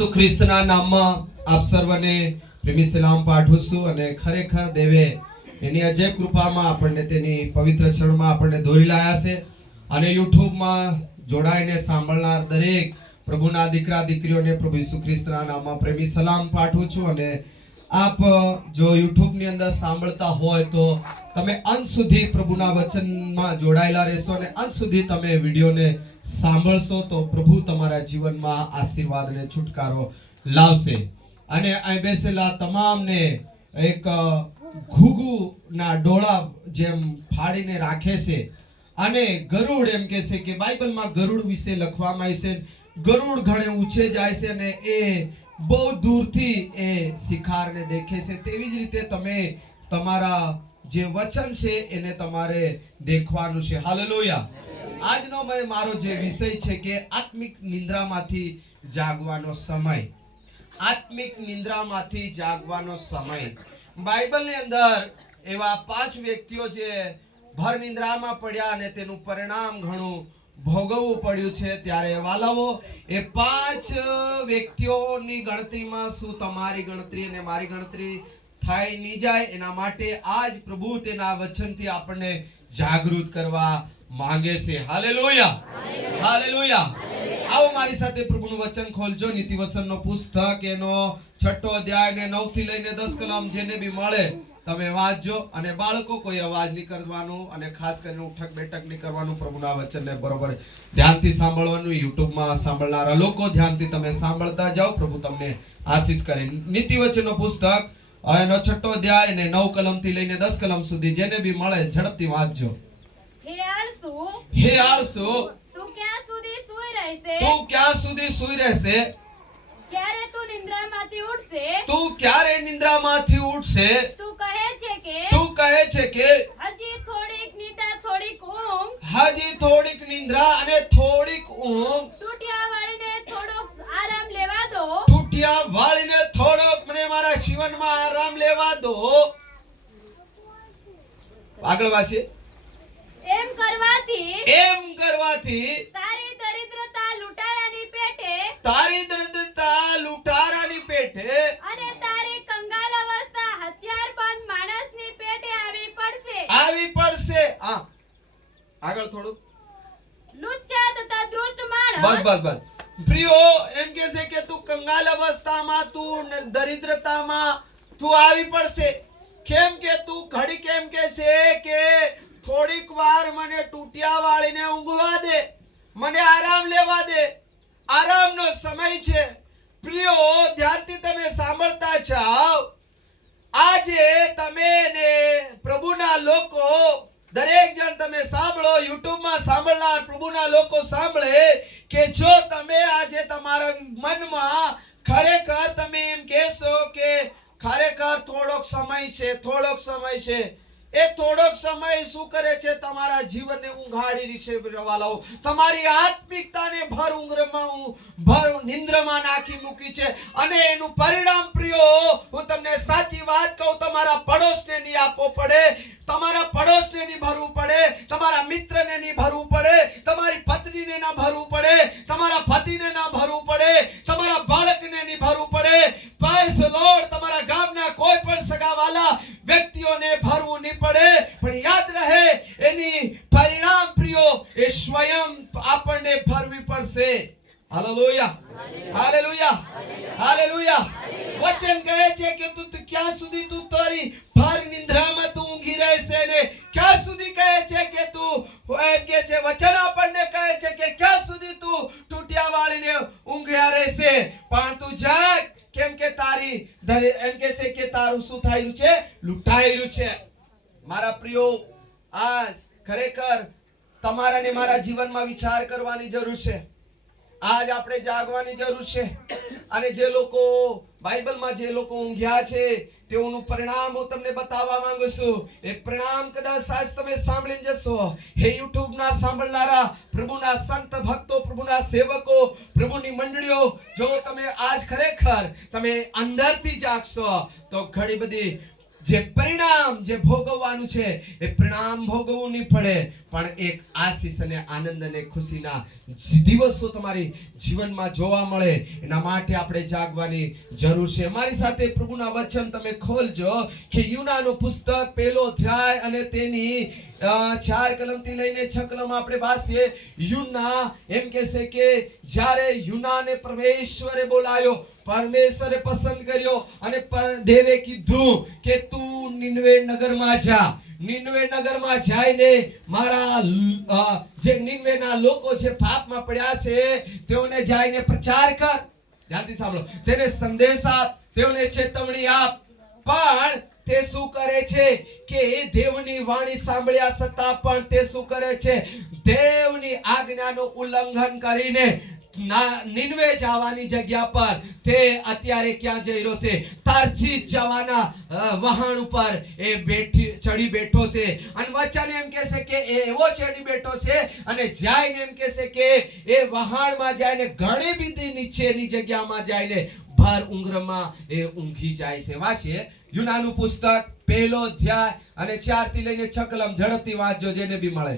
તો ખ્રિસ્તના નામમાં આપ સર્વને પ્રેમી સલામ પાઠવું છું અને ખરેખર દેવે એની અજય કૃપામાં આપણને તેની પવિત્ર શરણમાં આપણને દોરી લાયા છે અને યુટ્યુબમાં જોડાઈને સાંભળનાર દરેક પ્રભુના દીકરા દીકરીઓને પ્રભુ ઈસુ ખ્રિસ્તના નામમાં પ્રેમી સલામ પાઠવું છું અને આપ જો યુટ્યુબ ની અંદર સાંભળતા હોય તો તમે અંત સુધી પ્રભુના વચનમાં જોડાયેલા રહેશો અને અંત સુધી તમે વિડીયોને સાંભળશો તો પ્રભુ તમારા જીવનમાં આશીર્વાદ અને છુટકારો લાવશે અને અહીં બેસેલા તમામને એક ઘૂઘુના ડોળા જેમ ફાડીને રાખે છે અને ગરુડ એમ કહે છે કે બાઇબલમાં ગરુડ વિશે લખવામાં આવ્યું છે. ગરુડ ઘણે ઊંચે જાય છે અને એ બહુ દૂરથી એ શિકારને દેખે છે. તેવી જ રીતે તમે તમારા જે વચન છે એને તમારે દેખવાનું છે. હાલેલુયા. આજનો મારો જે વિષય છે કે આત્મિક નિંદ્રામાંથી જાગવાનો સમય. આત્મિક નિંદ્રામાંથી જાગવાનો સમય. બાઇબલની અંદર એવા 5 વ્યક્તિઓ જે ભર નિંદ્રામાં પડ્યા અને તેનું પરિણામ ઘણું ભોગવવું પડ્યું છે. ત્યારે વાલાઓ એ 5 વ્યક્તિઓની ગણતરીમાં શું તમારી ગણતરી અને મારી ગણતરી થાય નહીં જાય એના માટે આજ પ્રભુ તેના વચનથી આપણને જાગૃત કરવા માંગે છે. Hallelujah, hallelujah. આવો મારી સાથે પ્રભુનું વચન ખોલજો. નીતિવચનનો પુસ્તક એનો 6ઠો અધ્યાય ને 9 થી લઈને 10 કલમ જેને બી મળે તમે વાંચજો અને બાળકો કોઈ અવાજ નહીં કરવાનું અને ખાસ કરીને ઉઠક બેઠક નહીં કરવાનું. પ્રભુના વચનને બરોબર ધ્યાનથી સાંભળવાનું. યુટ્યુબમાં સાંભળનારા લોકો ધ્યાનથી તમે સાંભળતા જાઓ. પ્રભુ તમને આશીષ કરે. નીતિવચનનો પુસ્તક એનો 6ઠો અધ્યાય અને 9 કલમ થી લઈને 10 કલમ સુધી જેને બી મળે ઝડપથી વાંચજો. હે આળસુ, તું ક્યાં સુધી સૂઈ રહેશે? તું ક્યાં સુધી સૂઈ રહેશે? ક્યારે તું નિંદ્રામાંથી ઉઠશે? તું ક્યારે નિંદ્રામાંથી ઉઠશે? તું કહે છે કે હજી થોડીક નિંદ્રા થોડીક ઊંઘ, હજી થોડીક નિંદ્રા અને થોડીક ઊંઘ, તૂટ્યા વાળીને થોડોક આરામ લેવા દો, તૂટ્યા વાળીને થોડોક મને મારા જીવનમાં આરામ લેવા દો. આગળ વાંચીએ. એમ કરવાથી તારી દરિદ્રતા લૂંટારાની પેટે અને તારી કંગાલ અવસ્થા હથિયારબંધ માણસની પેટે આવી પડશે. આગળ થોડું. લુચ્ચા તથા દુષ્ટ માણસ. બસ. પ્રિયો એમ કહે છે કે તું કંગાલ અવસ્થામાં, તું દરિદ્રતામાં તું આવી પડશે. કેમ કે તું ઘડી કેમ કે છે કે થોડીક વાર મને તૂટ્યા વાળીને ઊંઘવા દે, મને આરામ લેવા દે. આરામનો સમય છે. પ્રિયો ધ્યાનથી તમે સાંભળતા જાઓ. આજે તમે ને પ્રભુના લોકો દરેક જણ તમે સાંભળો. યુટ્યુબમાં સાંભળનાર પ્રભુના લોકો સાંભળે કે જો તમે આજે તમારા મનમાં ખરેખર તમે એમ કહેશો કે ખરેખર થોડોક સમય છે. એ થોડોક સમય શું કરે છે? તમારા જીવનને ઊંઘાડી છે. વાલાઓ, તમારી આત્મિકતાને ભર નિંદ્રામાં નાખી મૂકી છે અને એનું પરિણામ પ્રિયો હું તમને સાચી વાત કહું, તમારા પડોશને નહીં આપવો પડે, તમારા પડોશને નહીં ભરવું પડે, તમારા મિત્રને નહીં ભરવું પડે, તમારી પત્નીને ના ભરવું પડે, તમારા પતિને ના ભરવું પડે, તમારા બાળકને નહીં ભરવું પડે. Praise the lord. તમારા ગામના કોઈ પણ સગાવાલા વ્યક્તિઓને ભરવું નહીં પડે. પણ યાદ રહે એની પરિણામ પ્રિયો એ સ્વયં આપણને ભરવી પડશે. Hallelujah, hallelujah, hallelujah. વચન કહે છે કે તું ક્યાં સુધી તું તારી ભર નિંદ્રામાં તું ઊંઘી રહેશે ને ક્યાં સુધી કહે છે કે તું એમ કે છે વચન આપણને કહે છે કે ક્યાં સુધી તું તૂટ્યા વાળીને ઊંઘ્યા રહેશે. પણ તું જાગ, કેમ કે તારી એમ કે છે કે તારું શું થયું છે? લૂંટાયેલું છે. મારા પ્રિયો, આ ખરેખર તમારા ને મારા જીવનમાં વિચાર કરવાની જરૂર છે. આજ આપણે જાગવાની જરૂર છે. અને જે લોકો બાઇબલમાં જે લોકો ઊંઘ્યા છે તેઓનું પરિણામ હું તમને બતાવવા માંગુ છું. એ પરિણામ કદાચ આજ તમે સાંભળી જશો. હે યુટ્યુબ ના સાંભળનારા પ્રભુના સંત ભક્તો, પ્રભુના સેવકો, પ્રભુની મંડળીઓ, જો તમે આજ ખરેખર તમે અંદરથી જાગશો તો ઘણી બધી જે પરિણામ જે ભોગવવાનું છે એ પરિણામ ભોગવવું નહીં પડે, પણ એક આશીષ અને આનંદ અને ખુશીના દિવસો તમારી જીવનમાં જોવા મળે, એના માટે આપણે જાગવાની જરૂર છે. મારી સાથે પ્રભુના વચન તમે ખોલજો કે યુનાનું પુસ્તક 1લો અધ્યાય અને તેની 4 કલમથી લઈને 6 કલમ આપણે વાંચીએ. યુના એમ કહેશે કે જ્યારે યુનાને પરમેશ્વરે બોલાયો, પરમેશ્વરે પસંદ કર્યો અને દેવે કીધું કે તું નિનવે નગરમાં જા. નિનવે નગરમાં જઈને મારા જે નિનવેના લોકો જે પાપમાં પડ્યા છે તેઓને જઈને પ્રચાર કર. ધ્યાનથી સાંભળો. તેને સંદેશ આપ, તેઓને ચેતવણી આપ. પણ તે શું કરે છે કે દેવની વાણી સાંભળ્યા છતાં પણ તે શું કરે છે? દેવની આજ્ઞાનું ઉલ્લંઘન કરીને નિનવે જવાની જગ્યા પર તે અત્યારે ક્યાં જઈ રહ્યો છે? તાર્ચીસ જવાના વહાણ ઉપર એ ચડી બેઠો છે. અને વચન એમ કહે છે કે એવો ચડી બેઠો છે અને જઈને એમ કહે છે કે એ વહાણમાં જઈને ઘણી બધી નીચેની જગ્યામાં જઈને ભર ઊંઘમાં એ ઊંઘી જાય છે. વાંચીએ યુનાનું પુસ્તક 1લો અધ્યાય અને 4 થી લઈને 6 કલમ. ઝડપથી વાંચજો જેને બી મળે,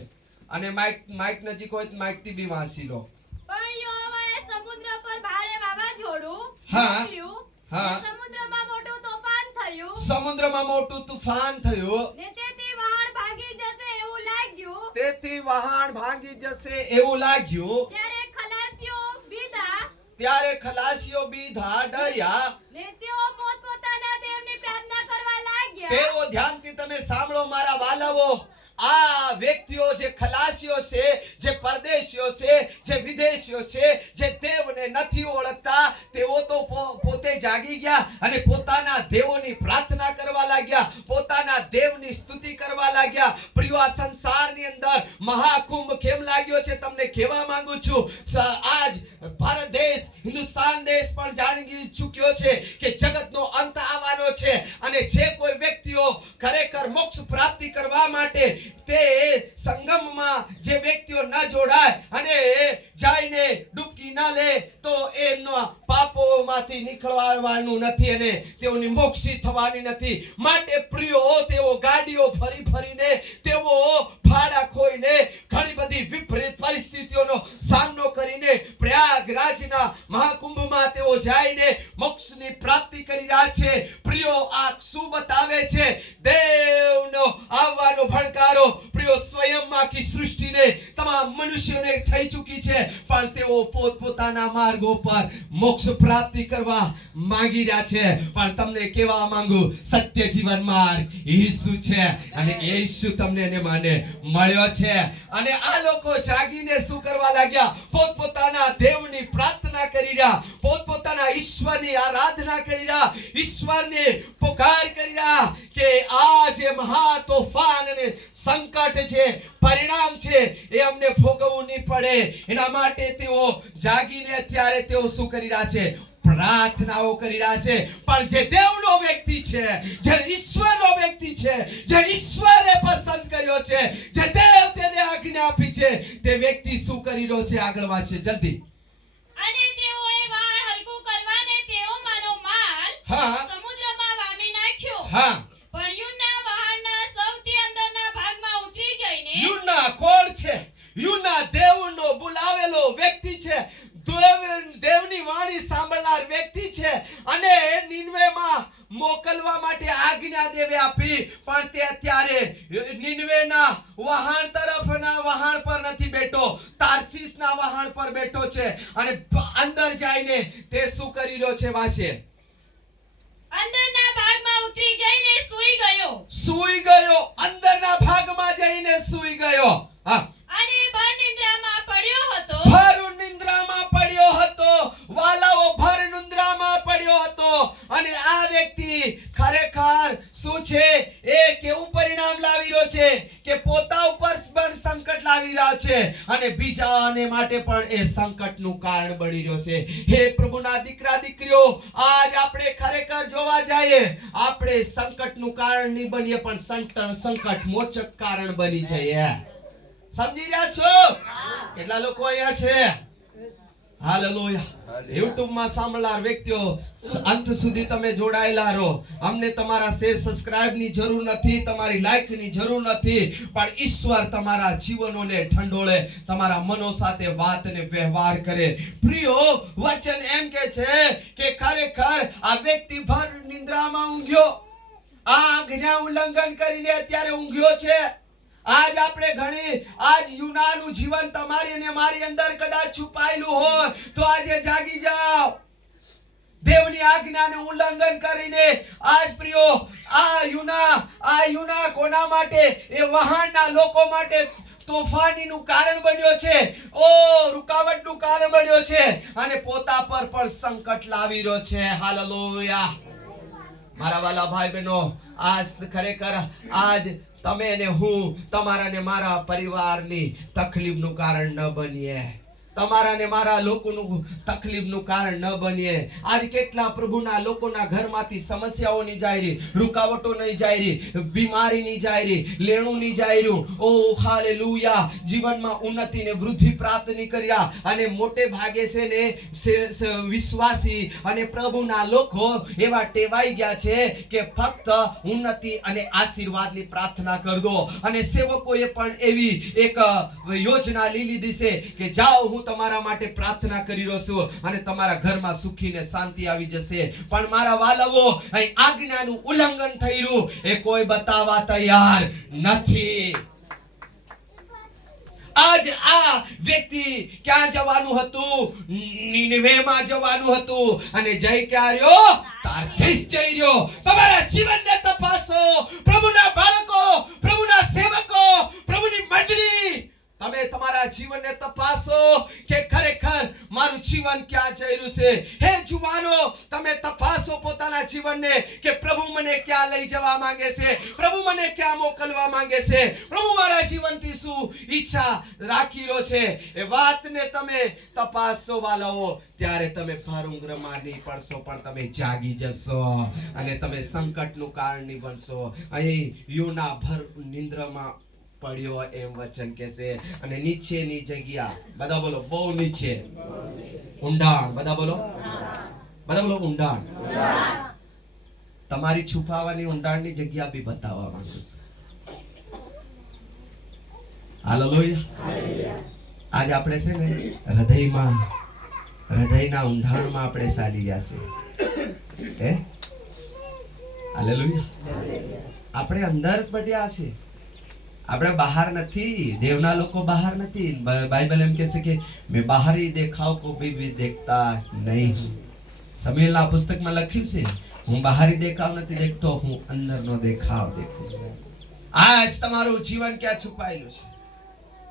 અને માઇક નજીક હોય તો માઇક થી બી વાંચી લો. પણ યહોવાએ સમુદ્ર પર ભારે વાવાઝોડું હા. મોકલ્યું. હા. ને સમુદ્રમાં મોટું તોફાન થયું. સમુદ્રમાં મોટું તુફાન થયું. ને તેથી વહાણ ભાગી જશે એવું લાગ્યું. તેથી વહાણ ભાગી જશે એવું લાગ્યું. ત્યારે ખલાસીઓ બીધા. ત્યારે ખલાસીઓ બીધા, ડર્યા. ને તેઓ પોતપોતાના દેવની પ્રાર્થના કરવા લાગ્યા. તેઓ ધ્યાનથી તમે સાંભળો મારા વાલાઓ. આ વ્યક્તિઓ જે ખલાસીઓ છે, જે પરદેશીઓ છે, જે વિદેશીઓ છે, જે દેવને નથી ઓળખતા, તેઓ તો પોતે જાગી ગયા અને પોતાના દેવોની પ્રાર્થના કરવા લાગ્યા, પોતાના દેવની સ્તુતિ કરવા લાગ્યા. પ્રિય, આ સંસારની અંદર મહાકુંભ કેમ લાગ્યો છે તમને કહેવા માંગુ છું. આજ ભારત દેશ, હિન્દુસ્તાન દેશ પણ જાણી ચૂક્યો છે કે જગતનો અંત આવવાનો છે, અને જે કોઈ વ્યક્તિઓ ખરેખર મોક્ષ પ્રાપ્તિ કરવા માટે તે સંગમમાં જે વ્યક્તિઓ ન જોડાય અને જઈને ડૂબકી ન લે તો એમના પાપોમાંથી નીકળવાનું નથી અને તેઓની મોક્ષી થવાની નથી. માટે પ્રિયો, તેઓ ગાડીઓ ફરીને તેઓ ભાડા ખોઈને ઘણી બધી વિપરીત પરિસ્થિતિઓનો સામનો કરીને પ્રયાગરાજના મહાકુંભમાં તેઓ જઈને મોક્ષની પ્રાપ્તિ કરી રહ્યા છે. પ્રિયો, આ શું બતાવે છે? દેવનો આવવાનો ભણકારો પ્રિયો સ્વયં આખી સૃષ્ટિને, તમામ મનુષ્યોને થઈ ચૂકી છે, પણ તેઓ પોતપોતાના માર્ગો પર મોક્ષ પ્રાપ્તિ કરવા માંગી રહ્યા છે. પણ તમને કહેવા માંગુ, સત્ય જીવન માર્ગ ઈસુ છે અને ઈસુ તમને અને મને મળ્યો છે. અને આ લોકો જાગીને શું કરવા લાગ્યા? પોતપોતાના દેવની પ્રાર્થના કરી રહ્યા, પોતપોતાના ઈશ્વરની આરાધના કરી રહ્યા, ઈશ્વરને પુકાર કરી રહ્યા કે આ જે મહા તોફાન અને સંકટ છે, પરિણામ છે, એ અમને ભોગવવું નહીં પડે. એના માટે તેઓ જાગીને અત્યારે તેઓ શું કરી રહ્યા છે? પ્રાર્થનાઓ કરી રહ્યા છે. પણ જે દેવનો વ્યક્તિ છે, જે ઈશ્વરનો વ્યક્તિ છે, જે ઈશ્વરે પસંદ કર્યો છે, જે દેવ તેને આજ્ઞા આપી છે, તે વ્યક્તિ શું કરી રહ્યો છે? આગળ વાંચે જલ્દી. અને તેઓએ વહાણ હલકું કરવાને તેઓમાંનો માલ સમુદ્રમાં વામી નાખ્યો. હા. પણ યુના વહાણના સૌથી અંદરના ભાગમાં ઉતરી જઈને. યુના કોણ છે? યુના દેવનો બોલાવેલો વ્યક્તિ છે, દેવની વાણી સાંભળનાર વ્યક્તિ છે, અને નિનવેમાં મોકલવા માટે આજ્ઞા દેવે આપી. પણ તે અત્યારે નિનવેના વહાણ તરફના વહાણ પર નથી બેઠો, તાર્શીશના વહાણ પર બેઠો છે, અને અંદર જઈને તે શું કરી રહ્યો છે? વાંચે. અંદરના ભાગમાં ઉતરી જઈને સૂઈ ગયો. સૂઈ ગયો. અંદરના ભાગમાં જઈને સૂઈ ગયો. હા. અને ભર નિંદ્રામાં પડ્યો હતો. ભર નિંદ્રામાં પડ્યો હતો. વાલાઓ, ભર નિંદ્રામાં પડ્યો હતો. અને આ વ્યક્તિ ખરેખર શું છે? એ કેવું પરિણામ લાવી રહ્યો છે કે પોતા ઉપર પણ સંકટ લાવી રહ્યો છે અને બીજાને માટે પણ એ સંકટનું કારણ બની રહ્યો છે. હે પ્રભુના દીકરા દીકરીઓ, આજ આપણે ખરેખર જોવા જઈએ, આપણે સંકટનું કારણ નહીં બનીએ, પણ સંકટ મોચક કારણ બની જઈએ. સમજી રહ્યા છો? કેટલા લોકો અહીંયા છે? હાલેલુયા. YouTube માં સાંભળનાર વ્યક્તિઓ અંત સુધી તમે જોડાયેલા રહો. અમને તમારા શેર સબસ્ક્રાઇબ ની જરૂર નથી, તમારી લાઈક ની જરૂર નથી, પણ ઈશ્વર તમારા જીવનોને ઠંડોળે, તમારા મનો સાથે વાત અને વ્યવહાર કરે. પ્રિયો, વચન એમ કે છે કે ખરેખર આ વ્યક્તિ ભર નિંદ્રામાં ઊંઘ્યો, આ આજ્ઞા ઉલ્લંઘન કરીને અત્યારે ઊંઘ્યો છે. આજ આપણે ઘણી આજ યુનાનું જીવન તમારી અને મારી અંદર કદાચ છુપાયેલું હોય તો આજે જાગી જાઓ. દેવની આજ્ઞાને ઉલ્લંઘન કરીને આજ પ્રિયો આ યુના કોના માટે? એ વહાણના લોકો માટે તોફાનીનું કારણ બન્યો છે, રૂકાવટનું કારણ બન્યો છે, અને પોતા પર પણ સંકટ લાવી રહ્યો છે. હાલેલુયા. મારા વાલા ભાઈ બહેનો, આજ ખરેખર આજ તમે અને હું તમારા ને મારા પરિવારની તકલીફનું કારણ ન બનીએ, તમારા ને મારા લોકોનું તકલીફનું કારણ ન બનીએ. આજ કેટલા પ્રભુના લોકોના ઘરમાંથી સમસ્યાઓ નહીં જાય રહી, રૂકાવટો નહીં જાય રહી, બીમારી નહીં જાય રહી, લેણું નહીં જાય રહ્યું. ઓ હાલેલુયા. જીવનમાં ઉન્નતિ ને વૃદ્ધિ પ્રાપ્ત નહીં કર્યા, અને મોટે ભાગે છે ને વિશ્વાસી અને પ્રભુના લોકો એવા ટેવાઈ ગયા છે કે ફક્ત ઉન્નતિ અને આશીર્વાદની પ્રાર્થના કર દો. અને સેવકોએ પણ એવી એક યોજના લઈ લીધી છે કે જાઓ, હું તમારા માટે પ્રાર્થના કરી રહ્યો છું અને તમારા ઘરમાં સુખી ને શાંતિ આવી જશે. પણ મારા વાલાઓ, અહીં આજ્ઞાનું ઉલ્લંઘન થઈ રહ્યું એ કોઈ બતાવવા તૈયાર નથી. આજ આ વ્યક્તિ ક્યાં જવાનું હતું? નીનવેમાં જવાનું હતું, અને જઈ ક્યાં રહ્યો? તાર્શીશ જઈ રહ્યો. તમારા જીવનને તપાસો, પ્રભુના બાળકો, પ્રભુના સેવકો, પ્રભુની મંડળી, તમે તમારા જીવનને તપાસો કે ખરેખર મારું જીવન ક્યાં જઈ રહ્યું છે. હે જુવાનો, તમે તપાસો પોતાના જીવનને કે પ્રભુ મને ક્યાં લઈ જવા માંગે છે, પ્રભુ મને ક્યાં મોકલવા માંગે છે, પ્રભુ મારા જીવનથી શું ઈચ્છા રાખી રહ્યો છે. એ વાતને તમે તપાસો વાલાઓ, ત્યારે તમે ભર ઊંઘમાં નહીં પડશો, પણ તમે જાગી જશો અને તમે સંકટનું કારણ નહીં બનશો. અહીં યુના ભર નિંદ્રામાં પડ્યો એમ વચન કહેશે. અને નીચેની જગ્યા, બધા બોલો બહુ નીચે, ઊંડાણ, બધા બોલો ઊંડાણ. તમારી છુપાવાની ઊંડાણની જગ્યા બી બતાવવા માંગુ છું. હાલેલુયા. આજ આપણે છે ને હૃદયના ઊંડાણમાં આપણે ચાલી ગયા છે. હાલેલુયા. આપણે અંદર પડ્યા છે, આપણે બહાર નથી. દેવના લોકો બહાર નથી. બાઇબલ એમ કહે છે કે મેં બાહરી દેખાવ કો ભી દેખતા નહીં. સમયલના પુસ્તકમાં લખ્યું છે, હું બહારી દેખાવ નથી દેખતો, હું અંદરનો દેખાવ દેખું છું. આજ તમારું જીવન ક્યાં છુપાયેલું છે?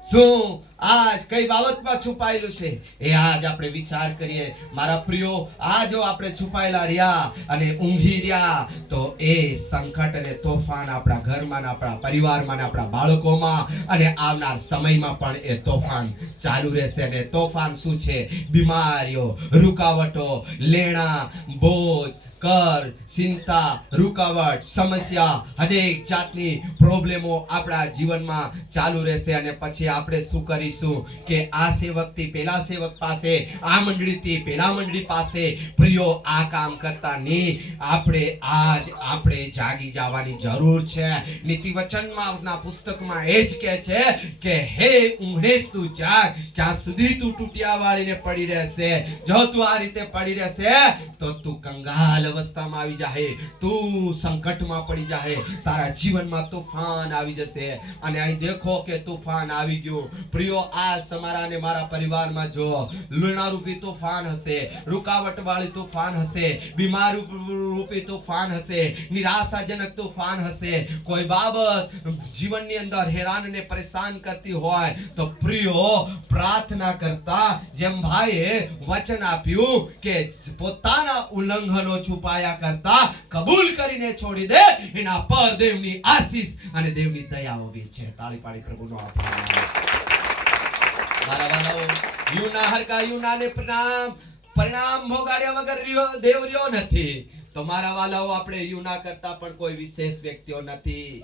શું આજ કઈ બાબતમાં છુપાયેલું છે? એ આજ આપણે વિચાર કરીએ. મારા પ્રિયો, આ જો આપણે છુપાયેલા રહ્યા અને ઊંઘી રહ્યા તો એ સંકટ અને તોફાન આપણા ઘરમાં, આપણા પરિવારમાં, આપણા બાળકોમાં અને આવનાર સમયમાં પણ એ તોફાન ચાલુ રહેશે. અને તોફાન શું છે? બીમારીઓ, રૂકાવટો, લેણા, બોજ, કર, ચિંતા, રૂકાવટ, સમસ્યા, અનેક જાતની પ્રોબ્લેમો આપણા જીવનમાં ચાલુ રહેશે. અને પછી આપણે શું કરીશું કે આ સેવકથી પેલા સેવક પાસે, આ મંડળીથી પેલા મંડળી પાસે, પ્રિયો આ કામ કરતા નહીં. આપણે જાગી જવાની જરૂર છે. નીતિ વચનમાં ના પુસ્તકમાં એ જ કહે છે કે હે ઊંઘેશ તું જાગ, ક્યાં સુધી તું તૂટિયા વાળીને પડી રહેશે? જો તું આ રીતે પડી રહેશે તો તું કંગાલ અવસ્થામાં આવી જાહે, તું સંકટમાં પડી જાહે, તારા જીવનમાં તોફાન આવી જશે. અને અહીં દેખો કે તોફાન આવી ગયું. પ્રિયો, આજ તમારા અને મારા પરિવારમાં જો લુણા રૂપી તોફાન હશે, રૂકાવટ વાળી તોફાન હશે, બીમાર રૂપી તોફાન હશે, નિરાશાજનક તોફાન હશે. કોઈ બાબત જીવનની અંદર હેરાન અને પરેશાન કરતી હોય તો પ્રિયો, પ્રાર્થના કરતા જેમ ભાઈએ વચન આપ્યું કે પોતાના ઉલ્લંઘનો છુપાયા કરતા કબૂલ કરીને છોડી દે, એના પર દેવની આશીષ અને દેવની દયા હોવી છે. તાળી પાડી પ્રભુનો આભાર. મારા વાલાઓ, યુના હરકા યુનાને પરિણામ ભોગાડ્યા વગર દેવ રહ્યો નથી. તો મારા વાલાઓ, આપણે યુના કરતા પણ કોઈ વિશેષ વ્યક્તિઓ નથી.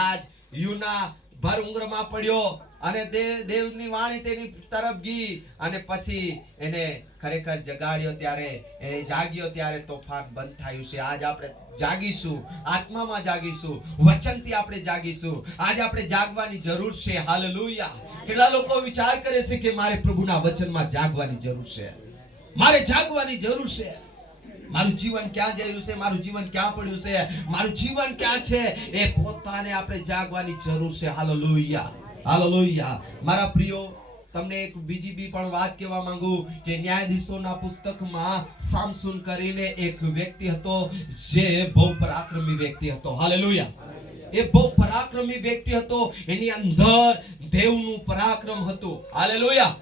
આજ યુના ભર ઊંઘમાં પડ્યો અને દેવની વાણી તેની તરફ ગઈ અને પછી એને ખરેખર જગાડ્યો, ત્યારે એને જાગ્યો, ત્યારે તોફાન બંધ થયું છે. આજ આપણે જાગીશું, આત્મામાં જાગીશું, વચનથી આપણે જાગીશું. આજ આપણે જાગવાની જરૂર છે. હાલેલુયા. કેટલા લોકો વિચાર કરે છે કે મારે પ્રભુના વચનમાં જાગવાની જરૂર છે, મારે જાગવાની જરૂર છે. મારું જીવન ક્યાં જઈ રહ્યું છે, મારું જીવન ક્યાં પડ્યું છે, મારું જીવન ક્યાં છે, એ પોતાને આપણે જાગવાની જરૂર છે. Hallelujah, hallelujah. મારા પ્રિયો, તમને એક બીજી બી પણ વાત કહેવા માંગુ કે ન્યાયાધીશોના પુસ્તકમાં સામસુન કરીને એક વ્યક્તિ હતો જે બહુ પરાક્રમી વ્યક્તિ હતો. હાલેલુયા. એ બહુ પરાક્રમી વ્યક્તિ હતો. એની અંદર દેવનું પરાક્રમ હતું. હાલેલુયા.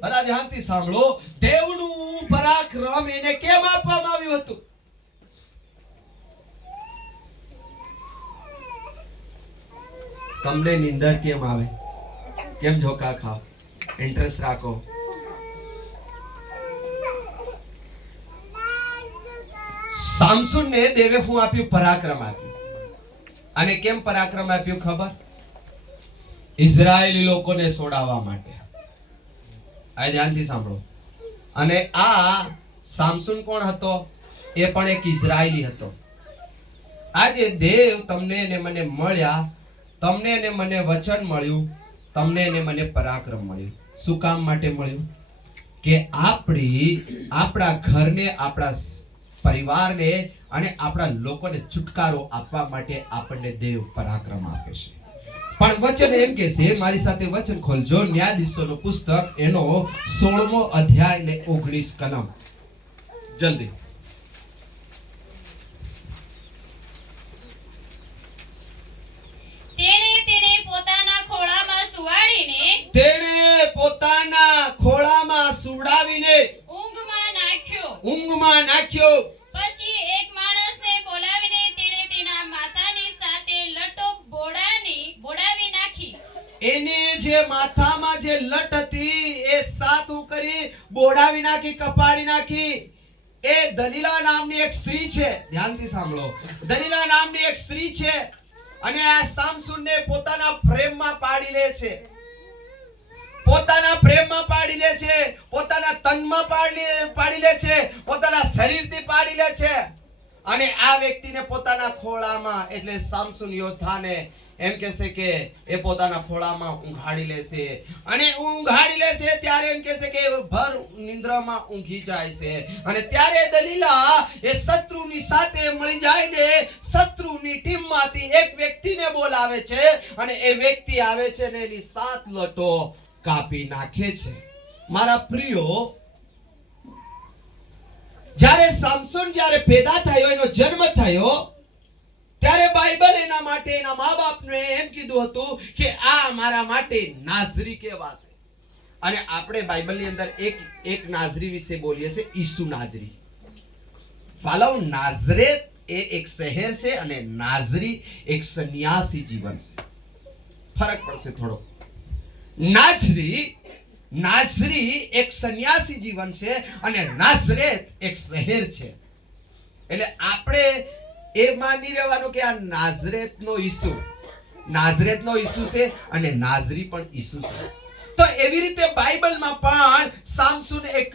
બધા ધ્યાનથી સાંભળો. દેવનું પરાક્રમ એને કેમ આપવામાં આવ્યું હતું? તમને નિંદર કેમ આવે? કેમ ઝોકા ખાવ? ઇન્ટરેસ્ટ રાખો. સામસુનને દેવે શું આપ્યું? પરાક્રમ આપ્યું. અને કેમ પરાક્રમ આપ્યું ખબર? ઇઝરાયેલી લોકોને છોડાવવા માટે. આ ધ્યાનથી સાંભળો. અને આ સામસુન કોણ હતો? એ પણ એક ઇઝરાયેલી હતો. આજે દેવ તમને ને મને મળ્યા, તમને ને મને વચન મળ્યું, તમને ને મને પરાક્રમ મળ્યું. શું કામ માટે મળ્યું? કે આપણા ઘરને, આપણા પરિવારને અને આપણા લોકોને છુટકારો આપવા માટે આપણને દેવ પરાક્રમ આપે છે. પણ વચન એમ કે છે, મારી સાથે વચન ખોલજો, ન્યાયાધીશોનો પુસ્તક એનો 16મો અધ્યાય ને 19 કલમ. જલ્દી. તેણે પોતાના ખોળામાં સુવડાવીને ઊંઘમાં નાખ્યો. પછી એક માણસને બોલાવીને તેણે તેના માથાની સાથે લટો બોડાવી નાખી. એને જે માથામાં જે લટ હતી એ સાતું કરી બોડાવી નાખી, કપાડી નાખી. એ દલીલા નામની એક સ્ત્રી છે. ધ્યાનથી સાંભળો. દલીલા નામની એક સ્ત્રી છે અને આ સામસુનને પોતાના પ્રેમમાં પાડી લે છે. પોતાના પ્રેમમાં પાડી લે છે, પોતાના તનમાં પાડી લે છે, પોતાના શરીરથી પાડી લે છે. અને આ વ્યક્તિને પોતાના ખોળામાં, એટલે સામસુન યોદ્ધાને એમ કહેશે કે એ પોતાના ખોળામાં ઊંઘાડી લેશે. અને ઊંઘાડી લેશે ત્યારે એમ કહેશે કે ભર નિંદ્રામાં ઊંઘી જાય છે. અને ત્યારે દલીલા એ શત્રુની સાથે મળી જાય ને શત્રુની ટીમમાંથી એક વ્યક્તિને બોલાવે છે. અને એ વ્યક્તિ આવે છે ને એની 7 લટો કાપી નાખે છે. મારા પ્રિયો, જ્યારે સામસુન જ્યારે પેદા થયો, એનો જન્મ થયો, ત્યારે બાઇબલ એના માટે, એના મા બાપને એમ કીધું હતું કે આ મારા માટે નાઝરી કહેવાશે. અને આપણે બાઇબલની અંદર એક નાઝરી વિશે બોલીએ છીએ, ઈસુ નાઝરી. ફાલવ નાઝરેત એ એક શહેર છે અને નાઝરી એક સંન્યાસી જીવન છે. ફરક પડશે થોડો. નાઝરી એક સંન્યાસી જીવન છે અને નાઝરેત એક શહેર છે. એટલે આપણે એ માની રહેવાનું કે આ નાઝરેતનો ઈસુ છે અને નાઝરી પણ ઈસુ છે. તો એવી રીતે બાઇબલમાં પણ સામસુન એક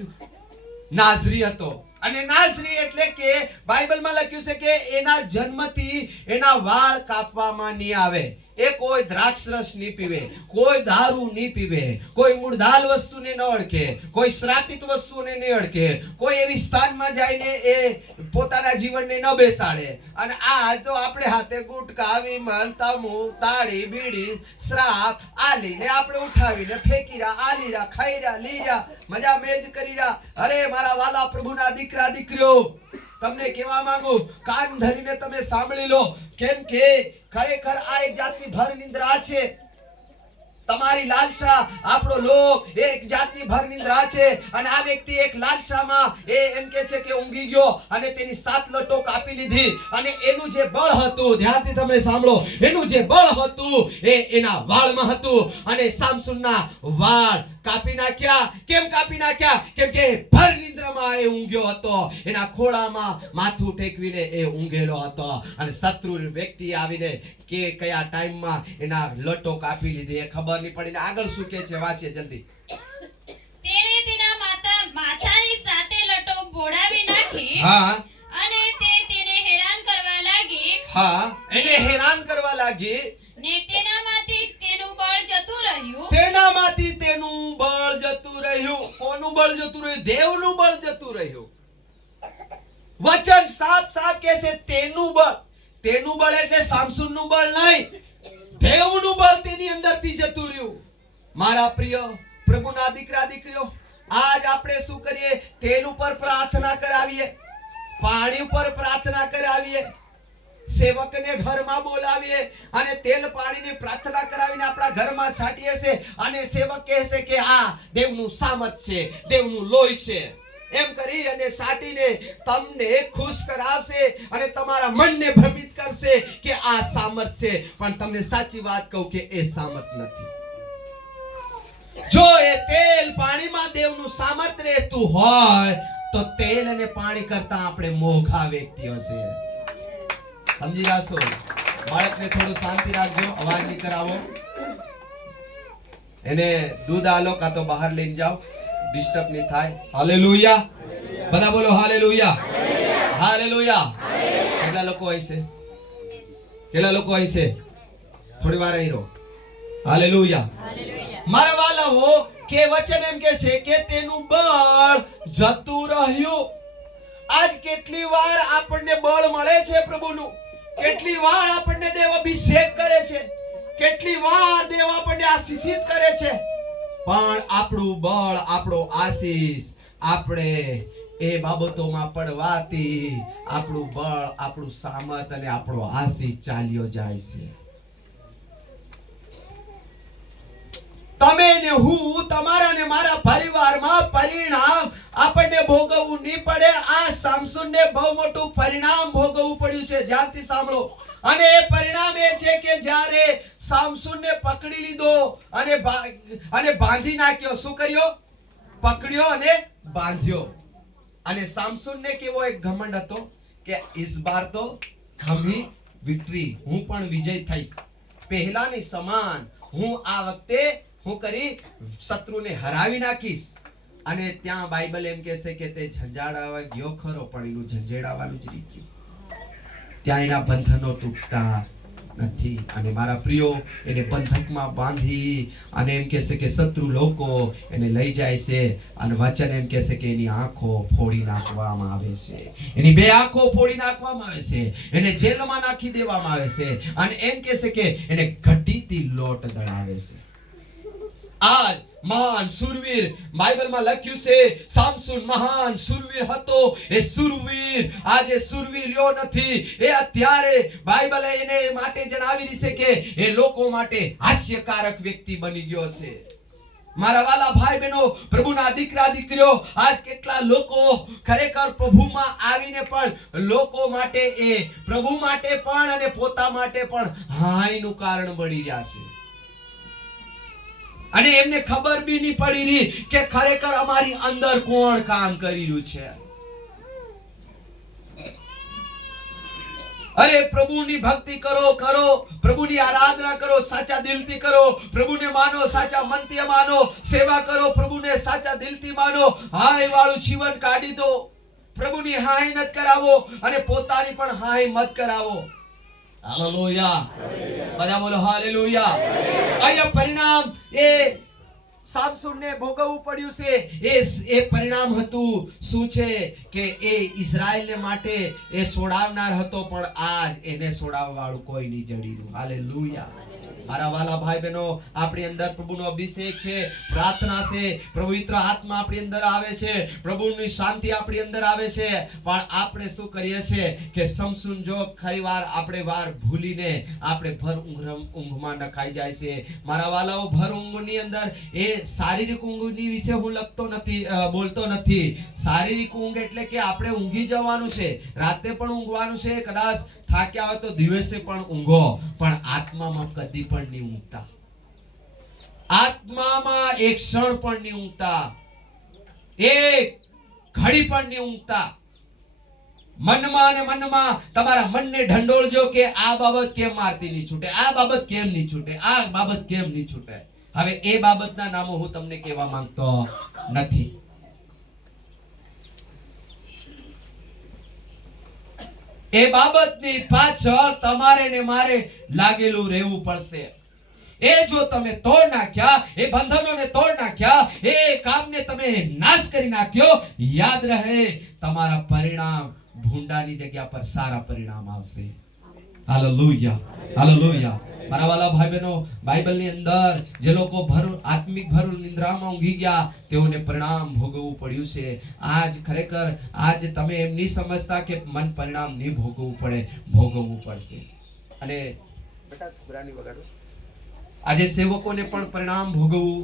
નાઝરી હતો. અને નાઝરી એટલે કે બાઇબલમાં લખ્યું છે કે એના જન્મથી એના વાળ કાપવામાં નહીં આવે. એ કોઈ દ્રાક્ષ રસ નહીં પીવે, કોઈ દારૂ નહીં પીવે, કોઈ મૂળધાલ વસ્તુને ન અડકે, કોઈ શ્રાપિત વસ્તુને નહીં અડકે, કોઈ એવી સ્થાનમાં જઈને એ પોતાના જીવનને ન બેસાડે. અને આ તો આપણે હાથે ગુટકા, વિમલ, તમુ, તાળી, બીડી, શ્રાપ આ લઈને આપણે ઉઠાવીને ફેંકીરા, આલીરા, ખાઈરા, લીરા, મજા મેજ કરીરા. અરે મારા વાલા પ્રભુના દીકરા દીકરીઓ, તમને કહેવા માંગુ, કાન ધરીને તમે સાંભળી લો. કેમ કે ખરેખર આ એક જાતની ભર નિંદ્રા છે. તમારી લાલસા, આપણો લોક એક જાતની ભર નિંદ્રા છે. અને આ વ્યક્તિ એક લાલસામાં એ એમ કહે છે કે ઊંઘી ગયો અને તેની 7 લટો કાપી લીધી. અને એનું જે બળ હતું, ધ્યાનથી તમે સાંભળો, એનું જે બળ હતું એ એના વાળમાં હતું. અને સામસુનના વાળ કાપી નાખ્યા. કેમ કાપી નાખ્યા? કેમ કે ભર નિંદ્રામાં એ ઊંઘ્યો હતો. એના ખોળામાં માથું ટેકવીને એ ઊંઘેલો હતો અને શત્રુ વ્યક્તિ આવીને કે કયા ટાઈમમાં એના લટો કાપી લીધી એ ખબર નહીં પડી. આગળ શું કહે છે વાંચીએ જલ્દી. તેણે તેના માથાની સાથે લટો બોડાવી નાખી હા અને તેને હેરાન કરવા લાગી. હા એને હેરાન કરવા લાગી ને તેનામાંથી તેનું બળ જતું રહ્યું. તેનામાંથી તેનું બળ જતું રહ્યું. કોનું બળ જતું રહ્યું? દેવનું બળ જતું રહ્યું. વચન સાફ સાફ કહે છે તેનું બળ. તેનું બળ એટલે સામસુનનું બળ નહીં, દેવનું બળ તેની અંદરથી જતું રહ્યું. મારા પ્રિય પ્રભુના દીકરા દીકરીઓ, આજ આપણે શું કરીએ? તેલ ઉપર પ્રાર્થના કરાવીએ, પાણી ઉપર પ્રાર્થના કરાવીએ, સેવકને ઘરમાં બોલાવીએ અને તેલ પાણીની પ્રાર્થના કરાવીને આપણા ઘરમાં છાંટીએ છે અને સેવક કહે છે કે આ દેવનું સામત છે, દેવનું લોહી છે. એમ કરી અને છાંટીને તમને ખુશ કરાવશે અને તમારા મનને ભ્રમિત કરશે કે આ સામત છે. પણ તમને સાચી વાત કહું કે એ સામત નથી. જો એ તેલ પાણીમાં દેવનું સામર્થ્ય રહેતું હોય તો તેલ અને પાણી કરતા આપણે મોંઘા વ્યક્તિઓ છે. સમજી રાખશો. બાળકને થોડું શાંતિ રાખજો, અવાજ નહીં કરાવો. એને દૂધ આલો કાં તો બહાર લઈને જાઓ, ડિસ્ટર્બ નહીં થાય. હાલેલુયા. બધા બોલો હાલેલુયા. હાલેલુયા. કેટલા લોકો અહીં છે? કેટલા લોકો અહીં છે? થોડી વાર અહીં રહો. હાલેલુયા. મારા વાલાઓ, કે વચન એમ કે છે કે તેનું બળ જતું રહ્યું. આજ કેટલી વાર આપણને બળ મળે છે પ્રભુનું, કેટલી વાર આપણને દેવ અભિષેક કરે છે, કેટલી વાર દેવ આપણને આશીષિત કરે છે, પણ આપણું બળ, આપણો આશીષ આપણે એ બાબતોમાં પડવાથી આપણું બળ, આપણું સામર્થ અને આપણો આશીષ ચાલ્યો જાય છે. તમે ને હું, તમારા ને મારા પરિવારમાં પરિણામ આપણને ભોગવવું નહીં પડે. આ સામસુનને બહુ મોટું પરિણામ ભોગવવું પડ્યું છે. ધ્યાનથી સાંભળો. અને એ પરિણામ એ છે કે જ્યારે સામસુનને પકડી લીધો અને બાંધી નાખ્યો. શું કર્યો? પકડ્યો અને બાંધ્યો. અને સામસુનને કેવો એક ઘમંડ હતો કે ઇસ બાર તો હમી વિક્ટરી, હું પણ વિજય થઈશ. પહેલાની સમાન હું આ વખતે હું કરી શત્રુને હરાવી નાખીશ. અને ત્યાં બાઇબલ એમ કહે છે કે તે ઝંઝાડાવા ગયો ખરો, પણ એનું ઝંઝેડાવાનું જ રહી ગયું. ત્યાં એના બંધનો તૂટતા નથી. અને મારા પ્રિયો, એને બંધકમાં બાંધી અને એમ કહે છે કે શત્રુ લોકો એને લઈ જાય છે અને વચન એમ કહે છે કે એની આંખો ફોડી નાખવામાં આવે છે. એની બે આંખો ફોડી નાખવામાં આવે છે, એને જેલમાં નાખી દેવામાં આવે છે અને એમ કહે છે કે એને ઘટીથી લોટ દળાવે છે. આજ મહાન સુરવીર, બાઇબલમાં લખ્યું છે સામસુન મહાન સુરવીર હતો. એ સુરવીર આજે સુરવીર રહ્યો નથી. એ અત્યારે બાઇબલ એને માટે જણાવી રહી છે કે એ લોકો માટે હાસ્યકારક વ્યક્તિ બની ગયો છે. મારા વાલા ભાઈ બહેનો, પ્રભુના દીકરા દીકરીઓ, આજ કેટલા લોકો ખરેખર પ્રભુમાં આવીને પણ લોકો માટે, એ પ્રભુ માટે પણ અને પોતા માટે પણ હાયનું કારણ બની રહ્યા છે. અને એમને ખબર બી નહીં પડી રહી કે ખરેખર અમારી અંદર કોણ કામ કરી રહ્યું છે. અરે પ્રભુની ભક્તિ કરો, પ્રભુની આરાધના કરો, સાચા દિલથી કરો, પ્રભુને માનો, સાચા મનથી માનો, સેવા કરો, પ્રભુને સાચા દિલથી માનો. હાય વાળું જીવન કાઢી દો. પ્રભુની હાય મત કરાવો અને પોતાની પણ હાય મત કરાવો. હાલેલુયા. બધા બોલો હાલેલુયા. અહીંયા પરિણામ એ સામસુનને ભોગવવું પડ્યું છે. એ પરિણામ હતું શું છે કે એ ઇઝરાયલને માટે એ છોડાવનાર હતો, પણ આજ એને છોડાવવા વાળું કોઈ નહીં જડી રહ્યું. હાલેલુયા. મારા વાલા ભાઈ બહેનો, આપણી અંદર પ્રભુનો અભિષેક છે, પ્રાર્થના છે, પવિત્ર આત્મા આપણી અંદર આવે છે, પ્રભુની શાંતિ આપણી અંદર આવે છે. પણ આપણે શું કરીએ છીએ કે સમસુન જો ખરી વાર આપણે વાર ભૂલીને આપણે ભર ઊંઘમાં નખાઈ જાય છે. મારા વાલાઓ, ભર ઊંઘની અંદર એ શારીરિક ઊંઘની વિશે હું બોલતો નથી. શારીરિક ઊંઘ એટલે કે આપણે ઊંઘી જવાનું છે, રાતે પણ ઊંઘવાનું છે, કદાચ થાક્યા હોય તો દિવસે પણ ઊંઘો, પણ આત્મામાં કદી પણ નહીં ઊંઘતા. આત્મામાં એક ક્ષણ પણ નહીં ઊંઘતા, એક ઘડી પણ નહીં ઊંઘતા. મનમાં અને મનમાં તમારા મનને ઢંઢોળજો કે આ બાબત કેમ મારતી નહીં છૂટે, આ બાબત કેમ નહીં છૂટે, આ બાબત કેમ નહીં છૂટે. હવે એ બાબતના નામો હું તમને કહેવા માંગતો નથી. એ બાબતની પાછળ તમારે ને મારે લાગેલું રહેવું પડશે. એ જો તમે તોડ નાખ્યા, એ બંધનોને તોડ નાખ્યા, એ કામને તમે નાશ કરી નાખ્યો, યાદ રહે તમારા પરિણામ ભૂંડાની જગ્યા પર સારા પરિણામ આવશે. Hallelujah, hallelujah. મારા વાલા ભાઈ બહેનો, બાઇબલની અંદર જે લોકો આત્મિક ભર નિંદ્રામાં ઊંઘી ગયા તેઓને પરિણામ ભોગવવું પડ્યું છે. આજ ખરેખર આજ તમે એમ નહીં સમજતા કે મન પરિણામ નહીં ભોગવવું પડે, ભોગવવું પડશે. અને બેટા ખુરાની વગાડો. આજે સેવકોને પણ પરિણામ ભોગવવું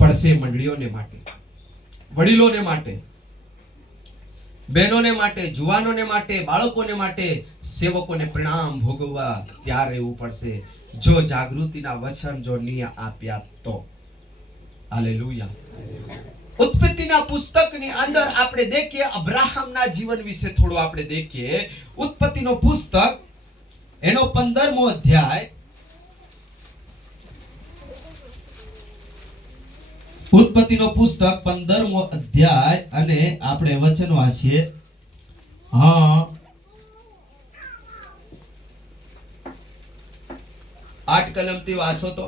પડશે. મંડળીઓને માટે, વડીલોને માટે, બહેનોને માટે, જુવાનોને માટે, બાળકોને માટે, સેવકોને પરિણામ ભોગવવા તૈયાર રહેવું પડશે. જો જાગૃતિના વચન જો નહીં આપ્યા તો. હાલેલુયા. ઉત્પત્તિના પુસ્તકની અંદર આપણે દેખીએ, અબ્રાહમના જીવન વિશે થોડું આપણે દેખીએ. ઉત્પત્તિનો પુસ્તક એનો 15મો અધ્યાય, ઉત્પત્તિનો પુસ્તક 15મો અધ્યાય અને આપણે વચન વાંચીએ. 8 કલમથી વાંચો તો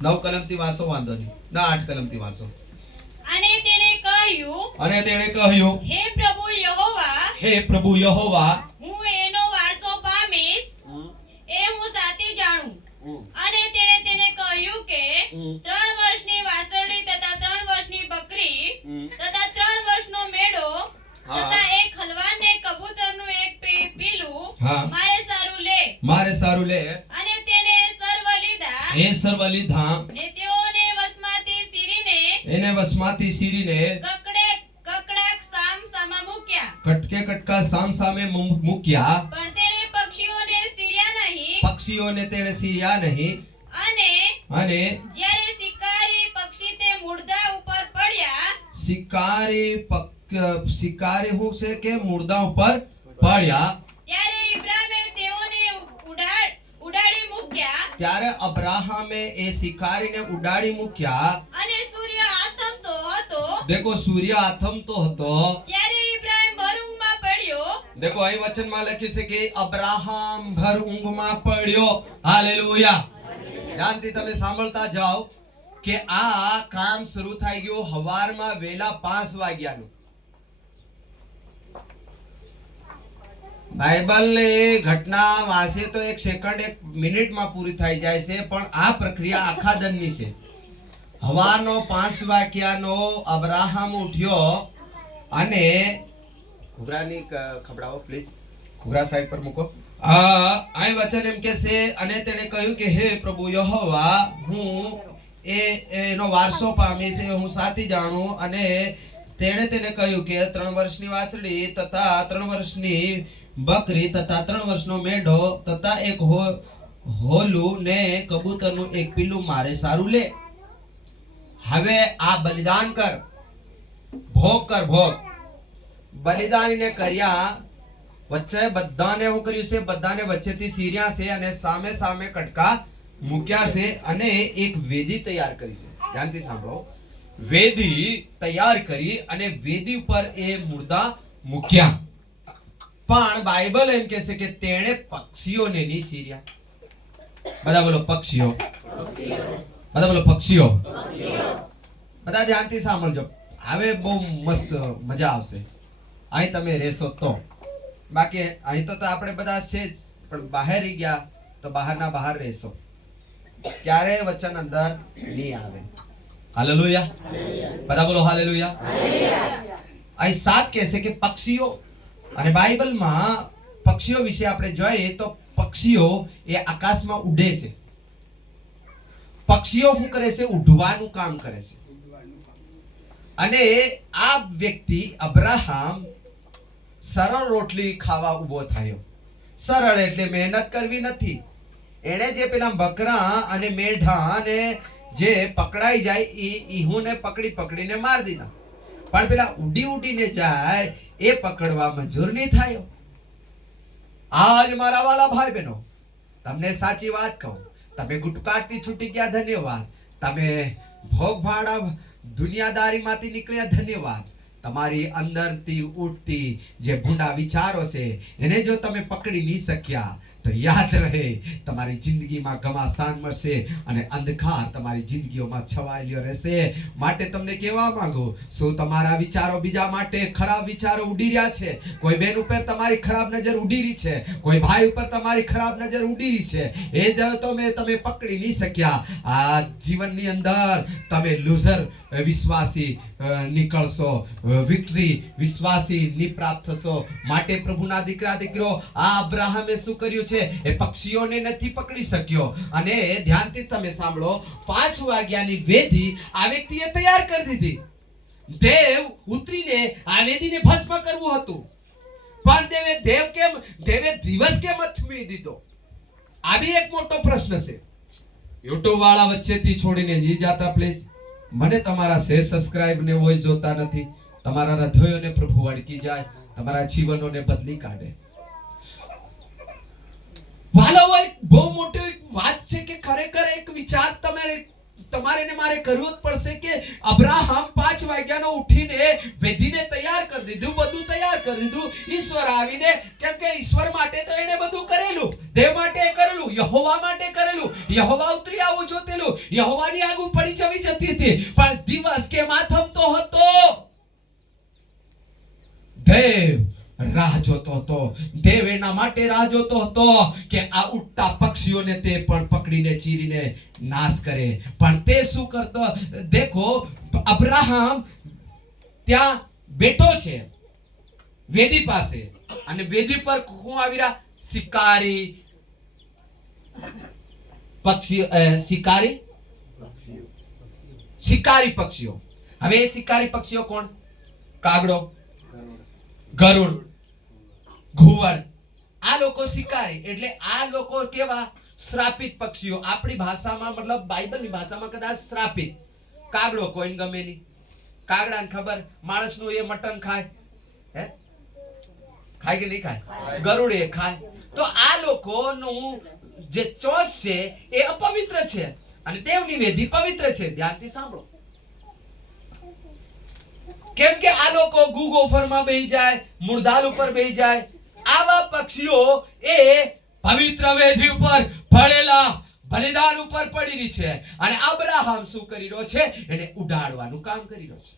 9 કલમથી વાંચો, વાંધો નહીં. ના, 8 કલમથી વાંચો. અને તેણે કહ્યું, હે પ્રભુ યહોવા, હું એનો વારસો પામીશ એ હું સાચી જાણું. અને તેણે તેને કહ્યું કે 3 વર્ષની વાસળી તથા 3 વર્ષની બકરી તથા 3 વર્ષનો મેઢો તથા એક હલવાન ને કબૂતરનું એક પીલું મારે સારું લે. અને તેણે સર્વ લીધા. ને તેઓને વસમાંથી શીરીને કકડાક સામ સામે મૂક્યા. પણ તેણે પક્ષીઓને સીર્યા નહીં. અને જ્યારે શિકારી પક્ષી તે મુર્દા ઉપર પડ્યા, શિકારી હું છે કે મુર્દા ઉપર પડ્યા, ત્યારે ઇબ્રાહિમે તેઓને ઉડાડી મૂક્યા. ત્યારે અબ્રાહમે એ શિકારીને ઉડાડી મૂક્યા. અને સૂર્ય આથમતો હતો. દેખો, સૂર્ય આથમતો હતો. ત્યારે ઇબ્રાહિમ ભર ઊંઘમાં પડ્યો. દેખો, અહીં વચનમાં લખ્યું છે કે અબ્રાહમ ભર ઊંઘમાં પડ્યો. હાલેલુયા. ધ્યાનથી તમે સાંભળતા જાઓ કે આ કામ શરૂ થઈ ગયું સવારમાં વેલા 5 વાગ્યાનું. બાઇબલની ઘટના વાંચે તો 1 સેકન્ડ 1 મિનિટમાં પૂરી થઈ જાય છે, પણ આ પ્રક્રિયા આખા દનની છે. સવારનો 5 વાગ્યાનો અબ્રાહમ ઉઠ્યો અને ઘુઘરાની ખબડાવો પ્લીઝ, ઘુઘરા સાઈડ પર મૂકો. આ વચન એમ કે છે, અને તેણે કહ્યું કે હે પ્રભુ યહોવા, હું એનો વારસો પામીશ એ હું સાચી જાણું. અને તેણે તેને કહ્યું કે 3 વર્ષની વાછડી તથા 3 વર્ષની બકરી તથા 3 વર્ષનો મેઢો તથા એક હોલું ને કબૂતરનું એક પીલું મારે સારું લે. હવે આ બલિદાન કર, ભોગ કર, ભોગ. બલિદાનને કર્યા. વચ્ચે બધાને હું કર્યું છે, બધાને વચ્ચેથી સીર્યા છે અને સામે સામે કટકા મૂક્યા છે અને એક વેદી તૈયાર કરી છે. ધ્યાનથી સાંભળો. વેદી તૈયાર કરી અને વેદી ઉપર એ મુર્દા મૂક્યા. પણ બાઇબલ એમ કહે છે કે તેણે પક્ષીઓને નહીં સીર્યા. બધા બોલો પક્ષીઓ. બધા બોલો પક્ષીઓ. બધા ધ્યાનથી સાંભળજો. હવે બહુ મસ્ત મજા આવશે અહીં તમે રહેશો તો. બાકી અહીં તો આપણે બધા છે જ, પણ બહાર ગયા તો બહારના બહાર રહેશો. ક્યારે વચન અંદર નહીં આવે. હાલેલુયા. બધા બોલો હાલેલુયા. અહીં 7 કહે છે કે પક્ષીઓ. અને બાઇબલમાં પક્ષીઓ વિશે આપણે જોઈએ તો પક્ષીઓ એ આકાશમાં ઉડે છે. પક્ષીઓ શું કરે છે? ઉડવાનું કામ કરે છે. અને આ વ્યક્તિ અબ્રાહમ સરળ રોટલી ખાવા ઉભો થયો. સરળ એટલે મહેનત કરવી નથી, એણે જે પેલા બકરા અને મેઢા અને જે પકડાઈ જાય ઈહુને પકડીને માર દીધા, પણ પેલા ઉડીને જાય એ પકડવા મંજૂર નહીં થાય. આજ મારા વાલા ભાઈ બહેનો, તમને સાચી વાત કહું, તમે ગુટકાથી છૂટી ગયા, ધન્યવાદ. તમે ભોગ ભાડા દુનિયાદારીમાંથી નીકળ્યા, ધન્યવાદ. તમારી અંદરથી ઉઠતી જે ભૂંડા વિચારો છે એને જો તમે પકડી નહીં શક્યા તો યાદ રહે, તમારી જિંદગીમાં ઘમાસાન મળશે અને અંધકાર તમારી જિંદગીઓમાં છવાયેલો રહેશે. માટે તમને કહેવા માંગુ, શું તમારા વિચારો બીજા માટે ખરાબ વિચારો ઉડી રહ્યા છે? કોઈ બેન ઉપર તમારી ખરાબ નજર ઉડી રહી છે, કોઈ ભાઈ ઉપર તમારી ખરાબ નજર ઉડી રહી છે, એ જો તમે પકડી નહીં શક્યા, આ જીવનની અંદર તમે લૂઝર વિશ્વાસી નીકળશો, વિક્ટરી વિશ્વાસી ની પ્રાપ્ત થશો. માટે પ્રભુના દીકરા દીકરો, આ અબ્રાહમે શું કર્યું છે? એ પક્ષીઓને નથી પકડી શક્યો. અને ધ્યાનથી તમે સાંભળો, 5 વાગ્યાની વેદી આ વ્યક્તિએ તૈયાર કરી દીધી. દેવ ઉતરીને આ વેદીને ભસ્મ કરવું હતું, પણ દેવે દિવસ કેમ અથમી દીધો? આ બી એક મોટો પ્રશ્ન છે. યુટ્યુબ વાળા વચ્ચેથી છોડીને જી જાતા પ્લીઝ. મને તમારા શેર સબસ્ક્રાઇબ ને વોઇસ જોતા નથી. તમારા હૃદયોને પ્રભુ અડકી જાય, તમારા જીવનોને બદલી કાઢે. વાલાઓ, એક બહુ મોટી વાત છે કે ખરેખર એક વિચાર તમારે ને મારે કરવો જ પડશે કે અબ્રાહમ 5 વાગ્યાનો ઉઠીને વેદીને તૈયાર કરી દીધું, બધું તૈયાર કરી દીધું. ઈશ્વર આવીને, કેમ કે ઈશ્વર માટે તો એને બધું કરેલું, દેવ માટે કરેલું, યહોવા માટે કરેલું, યહોવા ઉતરી આવું જોતેલું, યહોવાની આગુ પડી જતી હતી, પણ દિવસ કે માથમતો હતો. દેવ રાહ જોતો હતો, દેવ એના માટે રાહ જોતો હતો કે આ ઉડતા પક્ષીઓને તે પણ પકડીને ચીરીને નાશ કરે. પણ તે શું કરતો? દેખો, અબ્રાહમ ત્યાં બેઠો છે વેદી પાસે, અને વેદી પર કોણ આવી રહ્યા? શિકારી પક્ષીઓ. હવે એ શિકારી પક્ષીઓ કોણ? કાગડો, ગરુડ, ઘુવડ. આ લોકો શિકારી, એટલે આ લોકો કેવા? શ્રાપિત પક્ષીઓ. આપણી ભાષામાં, મતલબ બાઇબલની ભાષામાં કદાચ શ્રાપિત. કાગડો કોઈને ગમે નહીં. કાગડાને ખબર માણસનું એ મટન ખાય, હે? ખાય કે નહીં ખાય? ગરુડ એ ખાય. તો આ લોકોનું જે ચોચ છે એ અપવિત્ર છે અને દેવની વેદી પવિત્ર છે. ધ્યાનથી સાંભળો, કેમ કે આ લોકો ગુગોફરમાં બેહી જાય, મુર્દાલ ઉપર બેહી જાય. આવા પક્ષીઓ એ પવિત્ર વેદી ઉપર પડેલા બલિદાન ઉપર પડી રહી છે, અને અબ્રાહમ શું કરી રહ્યો છે? એને ઉડાડવાનું કામ કરી રહ્યો છે.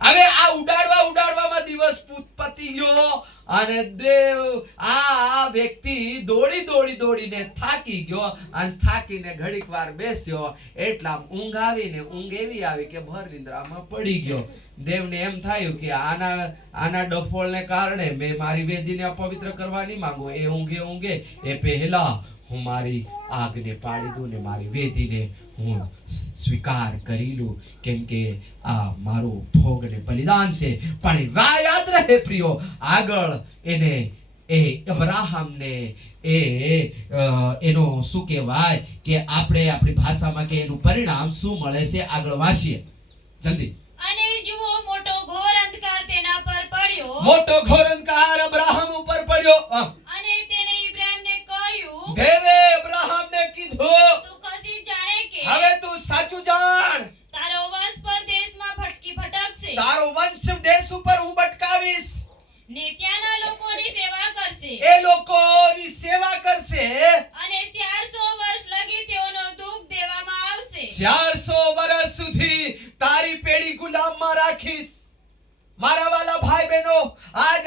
હવે આ ઉડાડવામાં દિવસ પતી ગયો, અને દેવ આ વ્યક્તિ દોડીને થાકી ગયો, અને થાકીને ઘડીક વાર બેસ્યો, એટલા ઊંઘ એવી આવી કે ભર નિંદ્રામાં પડી ગયો. દેવને એમ થયું કે આના ડફોળને કારણે મેં મારી વેદીને અપવિત્ર કરવા નહીં માંગુ. એ ઊંઘે એ પહેલા હું મારી આગને પાડી દઉં ને મારી વેદીને હું સ્વીકાર કરી લઉં, કેમ કે આ મારું ભોગ ને બલિદાન છે. પણ યાદ રહે પ્રિયો, આગળ એને એ અબ્રાહમને એનો શું કહેવાય કે આપણે આપણી ભાષામાં કે એનું પરિણામ શું મળે છે? આગળ વાંચીએ જલ્દી. અને જુઓ, મોટો ઘોર અંધકાર તેના પર પડ્યો. મોટો ઘોર અંધકાર અબ્રાહમ ઉપર પડ્યો. અને તેણે ઇબ્રાહીમને કહ્યું, દેવે અબ્રાહમને કીધું, તું કશી જાણે કે હવે તું સાચું જાણ, તારો વંશ પરદેશમાં ભટકશે, તારો વંશ દેશ ઉપર હું ભટકાવીશ, ને ત્યાંના લોકોની સેવા કરશે, એ લોકોની સેવા કરશે, અને 400 વર્ષ લગી તેઓનો દુઃખ દેવામાં આવશે. 400 વર્ષ સુધી તારી પેઢી ગુલામમાં રાખીશ. મારા વાલા ભાઈ બહેનો, આજ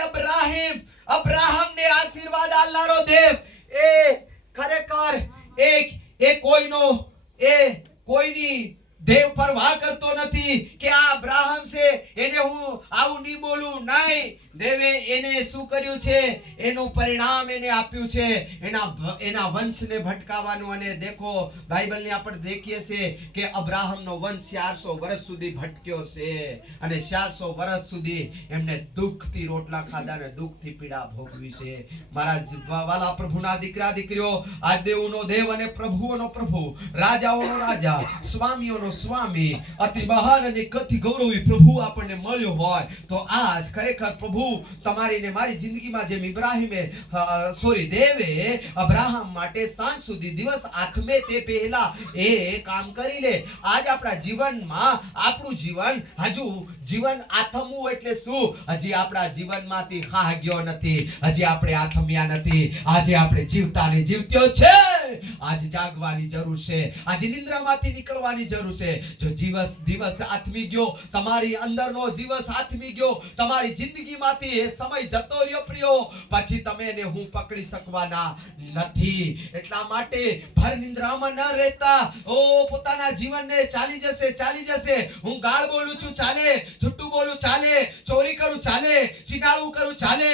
અબ્રાહમને આશીર્વાદ આલનારો દેવ એ ખરેખર કોઈની દેવ પરવાહ કરતો નથી કે આ અબ્રાહમ છે એને હું આવું નહીં બોલું. નહીં, દેવે એને શું કર્યું છે? એનું પરિણામ એને આપ્યું છે, એના વંશને ભટકાવવાનું. અને દેખો બાઇબલની આપણે દેખીએ છે કે અબ્રાહમનો વંશ 400 વર્ષ સુધી ભટક્યો છે અને 400 વર્ષ સુધી એમને દુઃખથી રોટલા ખાધા અને દુઃખથી પીડા ભોગવી છે. મારા વાલા પ્રભુના દીકરા દીકરીઓ, આ દેવોનો દેવ અને પ્રભુઓનો પ્રભુ, રાજાઓનો રાજા, સ્વામીઓનો સ્વામી, અતિ મહાન અને અતિ ગૌરવી પ્રભુ આપણને મળ્યો હોય તો આજ ખરેખર પ્રભુ તમારી ને મારી જિંદગીમાં જેમ દેવે અબ્રાહમ માટે સાંજ સુધી દિવસ આથમે તે પહેલા એ કામ કરી લે. આજ આપણા જીવનમાં આપણું જીવન આથમવું એટલે શું? હજી આપણા જીવનમાંથી હાગ્યો નથી, હજી આપણે આથમ્યા નથી. આજે આપણે જીવતા ને જીવત્યો છે. આજે જાગવાની જરૂર છે, આજે નિંદ્રામાંથી નીકળવાની જરૂર છે. જો દિવસ આથમી ગયો, તમારી અંદરનો દિવસ આથમી ગયો, તમારી જિંદગીમાંથી એ સમય જતો રહ્યો પ્રિયો, પછી તમે એને હું પકડી શકવાના નથી. એટલા માટે ભર નિંદ્રામાં ન રહેતા પોતાના જીવનને ચાલી જશે. હું ગાળ બોલું છું ચાલે, છૂટું બોલું ચાલે, ચોરી કરું ચાલે, સિનાળું કરું ચાલે,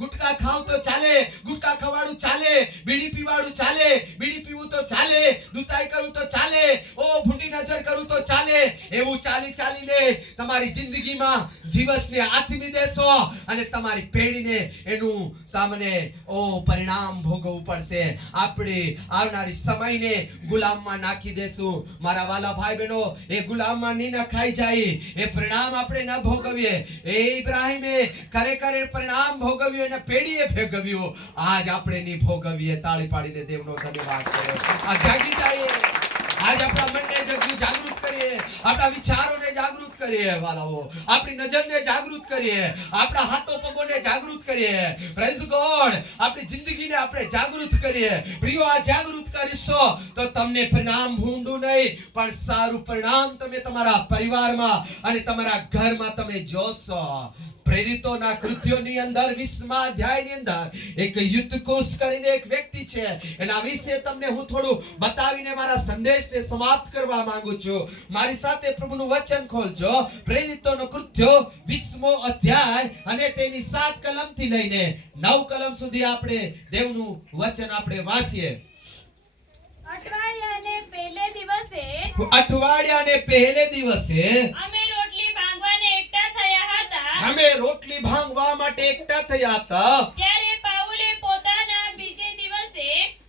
ગુટકા ખાઉં તો ચાલે, ગુટકા ખવાડું ચાલે, બીડી પીવાડું ચાલે, બીડી પીવું તો ચાલે, દુતાઈ કરું તો ચાલે, ભૂંડી નજર કરું તો ચાલે. એવું ચાલીને તમારી જિંદગીમાં જીવસને આથમી દેશો અને તમારી પેઢીને એનું તમને પરિણામ ભોગવવું પડશે. આપણે આવનારી સમયને ગુલામમાં નાખી દેશું. મારા વાલા ભાઈ બહેનો, એ ગુલામમાં નહીં નખાઈ જાય, એ પરિણામ આપણે ન ભોગવીએ. એ ઇબ્રાહીમે ખરેખર પરિણામ ભોગવ્યું અને પેઢીએ ભોગવ્યું. આજ આપણે નહીં ભોગવીએ. તાળી પાડીને દેવનો ધન્યવાદ કરો. આ જાગી જાય. આજ આપણા મનને જાગૃત કરીએ, આપણા વિચારોને જાગૃત કરીએ વાલાઓ, આપણી નજરને જાગૃત કરીએ, આપણા હાથો પગોને જાગૃત કરીએ. Praise God. આપણી જિંદગીને આપણે જાગૃત કરીએ. પ્રિયો, આ જાગૃત કરીશો તો તમને પરિણામ ભૂંડું નહીં પણ સારું પરિણામ તમે તમારા પરિવારમાં અને તમારા ઘરમાં તમે જોશો. પ્રેરિતોના કૃત્યોની અંદર 20મા અધ્યાયની અંદર એક યુથકુસ કરીને એક વ્યક્તિ છે. એના વિશે તમને હું થોડું બતાવીને મારા સંદેશને સમાપ્ત કરવા માંગુ છું. મારી સાથે પ્રભુનું વચન ખોલજો. પ્રેરિતોનો કૃત્યો 20મો અધ્યાય અને તેની 7 કલમથી લઈને 9 કલમ સુધી આપણે દેવનું વચન આપણે વાંચીએ. અઠવાડિયાને પહેલે દિવસે અમે રોટલી ભાંગવા માટે એકઠા થયા હતા.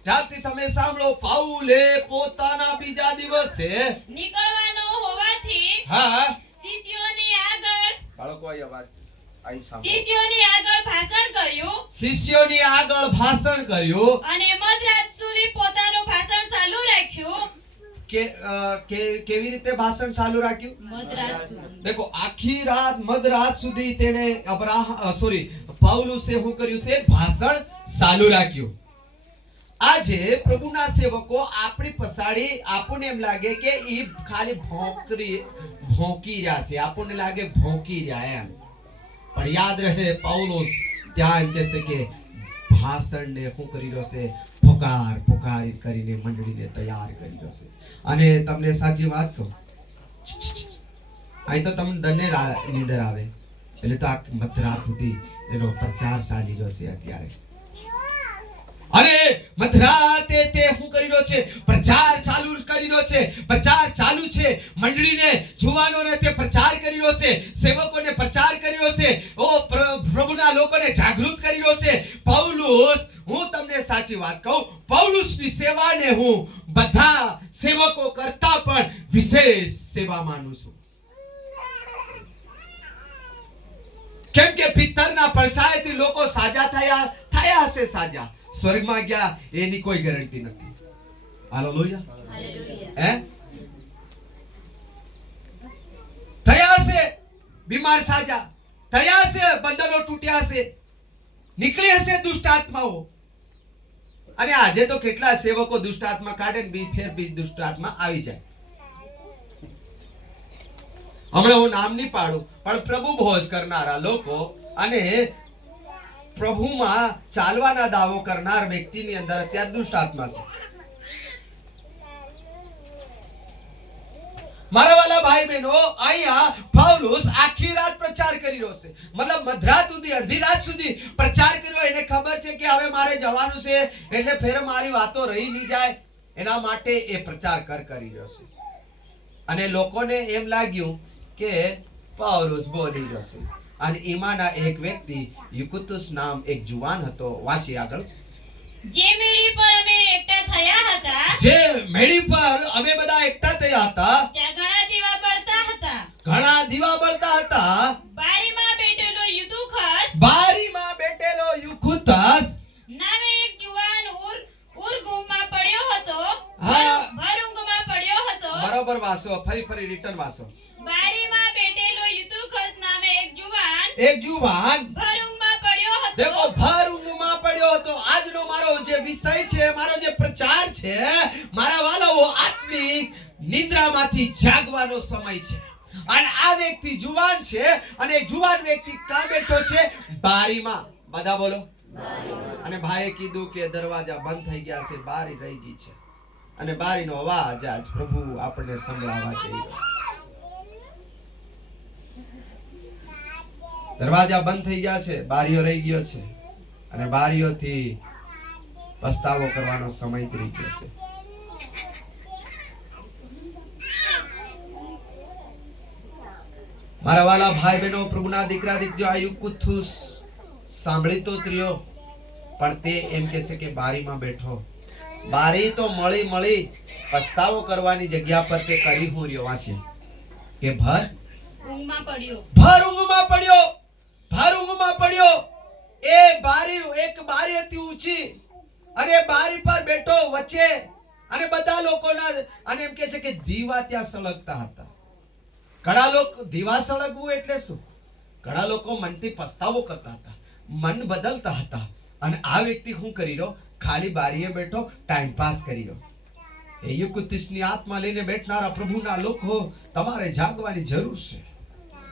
ત્યારે તમે સાંભળો, પાઉલે પોતાના બીજા દિવસે નીકળવાનો હોવાથી શિષ્યોની આગળ ભાષણ કર્યું અને મધરાત સુધી પોતાનું ભાષણ ચાલુ રાખ્યું. કેવી રીતે ભાષણ ચાલુ રાખ્યું? મધરાત સુધી. દેખો, આખી રાત મધરાત સુધી તેણે પાઉલુસે શું કર્યું છે? ભાષણ ચાલુ રાખ્યું. આજે પ્રભુના સેવકો આપણી પછાડી આપણને એમ લાગે કે ઈ ખાલી ભોંકી રહ્યા છે, આપણને લાગે ભોંકી રહ્યા એમ. પણ યાદ રહે, પાઉલોસ ત્યાં એમ કહેશે કે ભાષણને શું કરી રહ્યો છે? પોકાર કરીને મંડળીને તૈયાર કરી રહ્યો છે. અને તમને સાચી વાત કહું, અહીં તો તમને દને નીંદર આવે એટલે તો આ મધરાત સુધી એનો પ્રચાર ચાલી રહ્યો છે અત્યારે. અરે મધરાતે તે શું કરી રહ્યો છે? પ્રચાર ચાલુ કરી રહ્યો છે. પ્રચાર ચાલુ છે. મંડળીને, જુવાનોને તે પ્રચાર કરી રહ્યો છે. સેવકોને પ્રચાર કરી રહ્યો છે. પ્રભુના લોકોને જાગૃત કરી રહ્યો છે. પાઉલુસ, હું તમને સાચી વાત કહું, પાઉલુસની સેવાને હું બધા સેવકો કરતા પણ વિશેષ સેવા માનું છું. કેમ કે પિત્તરના પડછાયાથી લોકો સાજા થયા હશે. સાજા સ્વર્ગમાં ગયા એની કોઈ ગેરંટી નથી. હાલેલુયા. થયા હશે બીમાર સાજા, થયા હશે બંધનો તૂટ્યા હશે, નીકળી હશે દુષ્ટ આત્માઓ. અને આજે તો કેટલા સેવકો દુષ્ટ આત્મા કાઢે ને ફેર દુષ્ટ આત્મા આવી જાય. હમણાં હું નામ નહીં પાડું, પણ પ્રભુ ભોજ કરનારા લોકો અને પ્રભુમાં ચાલવાના દાવો કરનાર વ્યક્તિની અંદર અત્યારે દુષ્ટ આત્મા છે. મારા વાલા ભાઈ બહેનો, અહીંયા પાઉલુસ આખી રાત પ્રચાર કરી રહ્યો છે. મતલબ મધરાત સુધી, અડધી રાત સુધી પ્રચાર કર્યો. એને ખબર છે કે હવે મારે જવાનું છે, એટલે ફેર મારી વાતો રહી નહીં જાય, એના માટે એ પ્રચાર કરી રહ્યો છે. અને લોકોને એમ લાગ્યું કે પાઉલુસ બોલી રહ્યો છે. અને એમાંના એક વ્યક્તિ યુકુતુસ નામ એક જુવાન હતો. વાંચી આગળ. જે મેળી પર અમે એકઠા થયા હતા, જે મેળી પર અમે બધા એકઠા થયા હતા, ત્યાં ઘણા દીવા બળતા હતા. ઘણા દીવા બળતા હતા. બારીમાં બેઠેલો યુતુખસ બારીમાં બેઠેલો યુકુતસ નામે એક જુવાન ઊંઘમાં પડ્યો હતો. હા. ભર ઊંઘમાં પડ્યો હતો. બરોબર વાંચો, ફરી રિટર્ન વાંચો. બારીમાં બેઠેલો યુતુખસ નામે એક જુવાન એક જુવાન ભર ઊંઘમાં પડ્યો હતો. દેખો ભર ઊંઘમાં પડ્યો હતો. આજનો મારો જે વિષય છે, મારો જે પ્રચાર છે, મારા વાલાઓ, આત્મિક નિદ્રામાંથી જાગવાનો સમય છે. અને આ વ્યક્તિ જુવાન છે, અને એક જુવાન વ્યક્તિ ક્યાં બેઠો છે? બારીમાં. બધા બોલો. અને ભાઈએ કીધું કે દરવાજા બંધ થઈ ગયા છે, બારી રહી ગઈ છે. અને બારીનો અવાજ આજ પ્રભુ આપણને સંભળાવવા જઈ રહ્યો છે. દરવાજા બંધ થઈ ગયા છે, બારીઓ રહી ગયો છે, અને બારીઓથી પસ્તાવો કરવાનો સમય થઈ ગયો છે. મારા વાલા ભાઈ બહેનો, પ્રભુના દીકરા દીકરીઓ, આ યુકુથુસ સાંભળી તો ત્રિયો, પણ તે એમ કહે છે કે બારીમાં બેઠો. બારી તો મળી પસ્તાવો કરવાની જગ્યા પર તે કરી હું રહ્યો. વાંચે કે ભર ઊંઘમાં પડ્યો. ભર ઊંઘમાં પડ્યો. ભર ઊંઘમાં પડ્યો. એ બારી, એક બારી હતી ઊંચી, અને બારી પર બેઠો વચ્ચે, અને બધા લોકોના, અને એમ કહે છે કે દીવા ત્યાં સળગતા હતા. ઘણા લોકો, દીવા સળગવું એટલે શું? ઘણા લોકો મનથી પસ્તાવો કરતા હતા, મન બદલતા હતા. અને આ વ્યક્તિ શું કરી રહ્યો? ખાલી બારીએ બેઠો ટાઈમ પાસ કરી રહ્યો. એ યુકુતિસની આત્મા લઈને બેઠનારા પ્રભુના લોકો, તમારે જાગવાની જરૂર છે.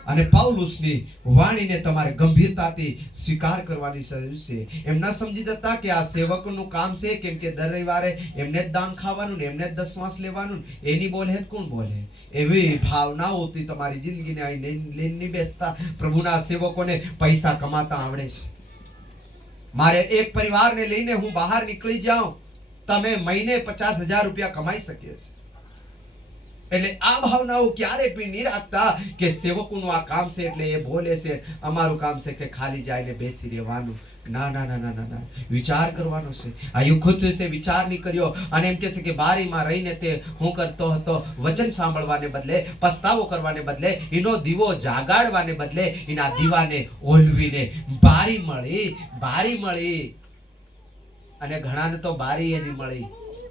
અને પાઉલુસની વાણીને તમારે ગંભીરતાથી સ્વીકાર કરવાની જરૂર છે. એમ ન સમજી જતા કે આ સેવકનું કામ છે, કેમ કે દર રવિવારે એમને જ દાન ખાવાનું ને એમને જ દસમાંસ લેવાનું, એની બોલે કોણ બોલે? એવી ભાવનાઓથી તમારી જિંદગીને અહીં લઈને બેસતા પ્રભુના સેવકોને પૈસા કમાતા આવડે છે. મારે એક પરિવારને લઈને હું બહાર નીકળી જાઉં, તમે મહિને 50,000 રૂપિયા કમાઈ શકીએ છીએ. એટલે આ ભાવનાઓ ક્યારે પણ નહીં રાખતા કે સેવકોનું આ કામ છે એટલે એ બોલે છે, અમારું કામ છે કે ખાલી જઈને બેસી રહેવાનું. ના ના ના ના ના, વિચાર કરવાનો છે. આ યુકુતુસે વિચાર નહીં કર્યો, અને એમ કહે છે કે બારીમાં રહીને તે હું કરતો હતો, વચન સાંભળવાને બદલે, પસ્તાવો કરવાને બદલે, એનો દીવો જાગાડવાને બદલે, એના દીવાને ઓલવીને બારી મળી. અને ઘણાને તો બારી એની મળી,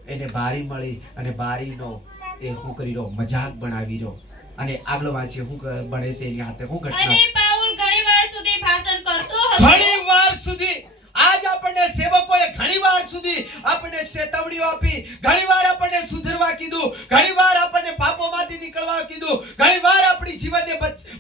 એને બારી મળી, અને બારીનો એ હું કરી રહ્યો, મજાક બનાવી રહ્યો. અને આગળ વાંચીએ હું બને છે એની હાથે હું ઘટના. અને પાઉલ ઘણીવાર સુધી ભાષણ કરતો હતો. ઘણીવાર સુધી આજ આપણને સેવકોએ ઘણીવાર સુધી આપણને ચેતવણીઓ આપી, ઘણીવાર આપણને સુધરવા કીધું, ઘણીવાર આપણને પાપોમાંથી નીકળવા કીધું, ઘણીવાર આપણી જીવનને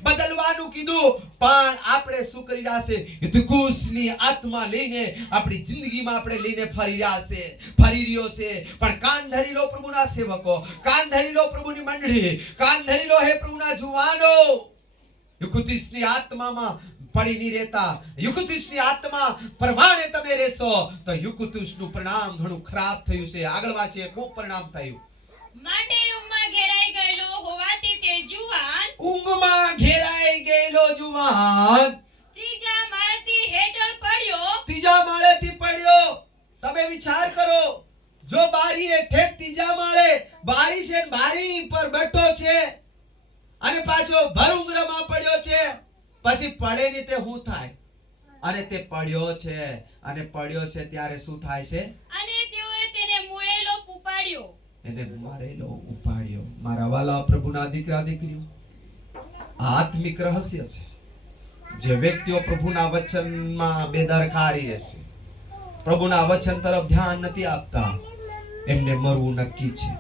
બદલવાનું કીધું, પણ આપણે શું કરી રહ્યા છે? યુતુકુસની આત્મા લઈને આપણી જિંદગીમાં આપણે લઈને ફરી રહ્યો છે. પણ કાન ધરી લો પ્રભુના સેવકો, કાન ધરી લો પ્રભુની મંડળી, કાન ધરી લો હે પ્રભુના જુવાનો. યુકુતિસની આત્મામાં પડી નહીં રહેતા. યુકુતિસની આત્મા પ્રમાણે તમે રહેશો તો યુકુતિસનું પરિણામ ઘણું ખરાબ થયું છે. આગળ વાંચીએ, ખૂબ પરિણામ થયું. માટે ઊંઘમાં ઘેરાઈ ગયેલો હોવાથી તે જુવાન ઊંઘમાં ઘેરાઈ ગયેલો જુવાન ત્રીજા માળથી હેઠળ પડ્યો. ત્રીજા માળેથી પડ્યો. તમે વિચાર કરો, જો બારી ઠેઠ ત્રીજા માળે બારી છે, બારી પર બેઠો છે, અને પાછો ભર ઊંઘમાં પડ્યો છે, પછી પડે ને તે શું થાય? અને તે પડ્યો છે, અને પડ્યો છે ત્યારે શું થાય છે? અને તેઓએ તેને મુએલો ઉપાડ્યો. એને મારેલો ઉપાડ્યો. મારા વાલા પ્રભુના દીકરા દીકરીઓ, આત્મિક રહસ્ય છે. જે વ્યક્તિઓ પ્રભુના વચનમાં બેદરકારી રહેશે, પ્રભુના વચન તરફ ધ્યાન નથી આપતા, એમને મરવું નક્કી છે.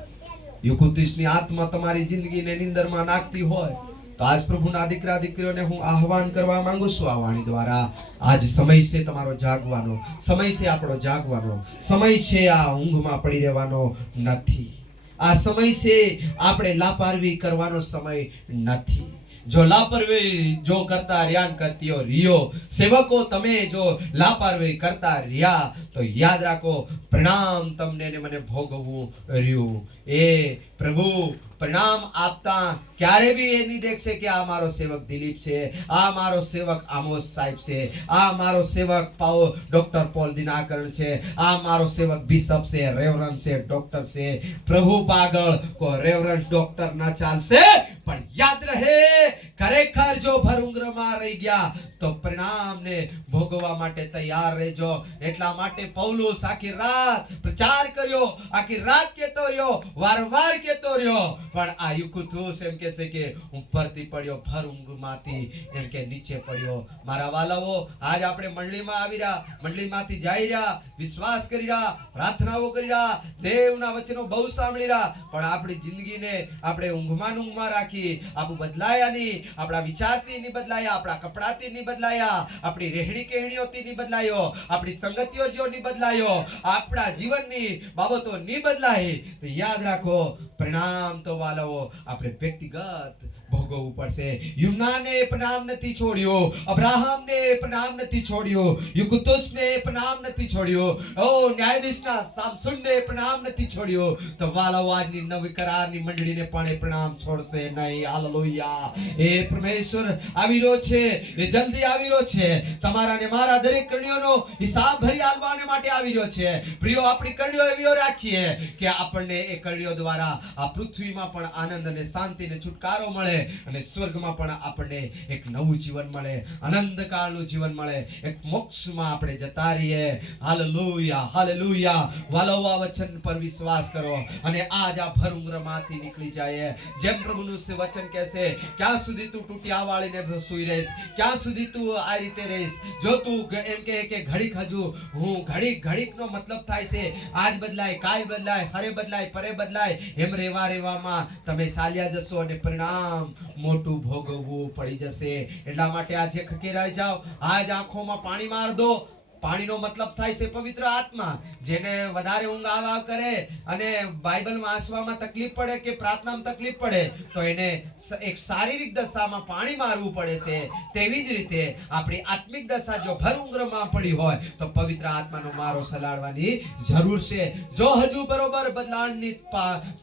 યુકુતિસની આત્મા તમારી જિંદગીને નિંદરમાં નાખતી હોય તો આજ પ્રભુના દીકરા દીકરીઓને હું આહવાન કરવા માંગુ છું આ વાણી દ્વારા. આજ સમય છે તમારો જાગવાનો, સમય છે આપણો જાગવાનો, સમય છે આ ઊંઘમાં પડી રહેવાનો નથી. આ સમય છે આપણે લાપરવાહી કરવાનો સમય નથી. જો લાપરવાહી જો કરતા રહ્યા ને કરતીઓ રહ્યો, સેવકો તમે જો લાપરવાહી કરતા રહ્યા તો યાદ રાખો પરિણામ તમને ને મને ભોગવવું રહ્યું. એ પ્રભુ પરિણામ આપતા ક્યારે બી એ નહીં દેખશે કે આ મારો સેવક દિલીપ છે, આ મારો સેવક આમોસ સાહેબ છે, આ મારો સેવક ડોક્ટર પોલ દિનાકરણ છે, આ મારો સેવક બિશપ છે, રેવરન્ડ છે, ડોક્ટર છે. પ્રભુ પાગળ કો રેવરન્ડ ડોક્ટર ના ચાલશે, પણ યાદ રહે ખરેખર જો ભરુંગ્રમાં રહી ગયા તો પરિણામને ભોગવવા માટે તૈયાર રહેજો. એટલા માટે પૌલુસ આખી રાત પ્રચાર કર્યો, આખી રાત કહેતો રહ્યો, વારંવાર કહેતો રહ્યો, પણ આ યુકુથુસ એમ કહે છે કે ઉપરથી પડ્યો, ભરુંગમાંથી એમ કે નીચે પડ્યો. મારા વાલાઓ, આજ આપણે મંડળીમાં આવી રહ્યા, મંડળીમાંથી જઈ રહ્યા, વિશ્વાસ કરી રહ્યા, પ્રાર્થનાઓ કરી રહ્યા, દેવના વચનો બહુ સાંભળી રહ્યા, પણ આપણી જિંદગીને આપણે ઊંઘમાં રાખી, આપણું બદલાયા નહીં, આપણા વિચારથી નહીં બદલાયા, આપણા કપડાથી નહીં બદલાયા, આપણી રહેણી કહેણીઓથી નહીં બદલાયો, આપણી સંગતિઓ જો નહીં બદલાયો, આપણા જીવનની બાબતો નહીં બદલાય, તો યાદ રાખો પરિણામ તો વાલાઓ આપણે વ્યક્તિગત ભોગવવું પડશે. યુનાને પરિણામ નથી છોડ્યું, અબ્રાહમને પરિણામ નથી છોડ્યું, યુકુતુસને પરિણામ નથી છોડ્યું, ઓ ન્યાયાધીશના સામસુનને પરિણામ નથી છોડ્યું, તો વાલાઓ આજની નવી કરારની મંડળીને પણ એ પરિણામ છોડશે નહીં. હાલેલુયા. એ પરમેશ્વર આવી રહ્યો છે, એ જલ્દી આવી રહ્યો છે. તમારા ને મારા દરેક કરણીઓનો હિસાબ ભરી આલવાને માટે આવી રહ્યો છે. પ્રિયો, આપણી કરણીઓ એવી રાખીએ કે આપણને એ કરણીઓ દ્વારા આ પૃથ્વીમાં પણ આનંદ અને શાંતિ ને છુટકારો મળે, અને સ્વર્ગમાં પણ આપણને એક નવું જીવન મળે, આનંદકાળનું જીવન મળે, એક મોક્ષમાં આપણે જતા રહીએ. Hallelujah, hallelujah. વાલો આ વચન પર વિશ્વાસ કરો અને આજ આ ભરુંગ્રમાંથી નીકળી જાય. જેમ પ્રભુનું વચન કહેશે, ક્યાં સુધી તું ટૂટિયા વાળીને સૂઈ રહીશ, ક્યાં સુધી તું આ રીતે રહીશ? જો તું એમ કહે કે ઘડીક હજુ હું ઘડીક નો મતલબ થાય છે આજ બદલાય, કાલ બદલાય, હરે બદલાય, પરે બદલાય, એમ રહેવામાં તમે ચાલ્યા જશો અને પરિણામ મોટું ભોગવવું પડી જશે. એટલા માટે આજે ખકેરાઈ જાઓ, આજ આંખોમાં પાણી માર દો. પાણીનો મતલબ થાય છે પવિત્ર આત્મા. જેને વધારે ઊંઘ આવ કરે અને બાઇબલ વાંચવામાં તકલીફ પડે કે પ્રાર્થનામાં તકલીફ પડે તો એને એક શારીરિક દશામાં પાણી મારવું પડે છે. તેવી જ રીતે આપણી આત્મિક દશા જો ભર ઊંઘમાં પડી હોય તો પવિત્ર આત્માનો મારો સલાડવાની જરૂર છે. જો હજુ બરોબર બદલાણ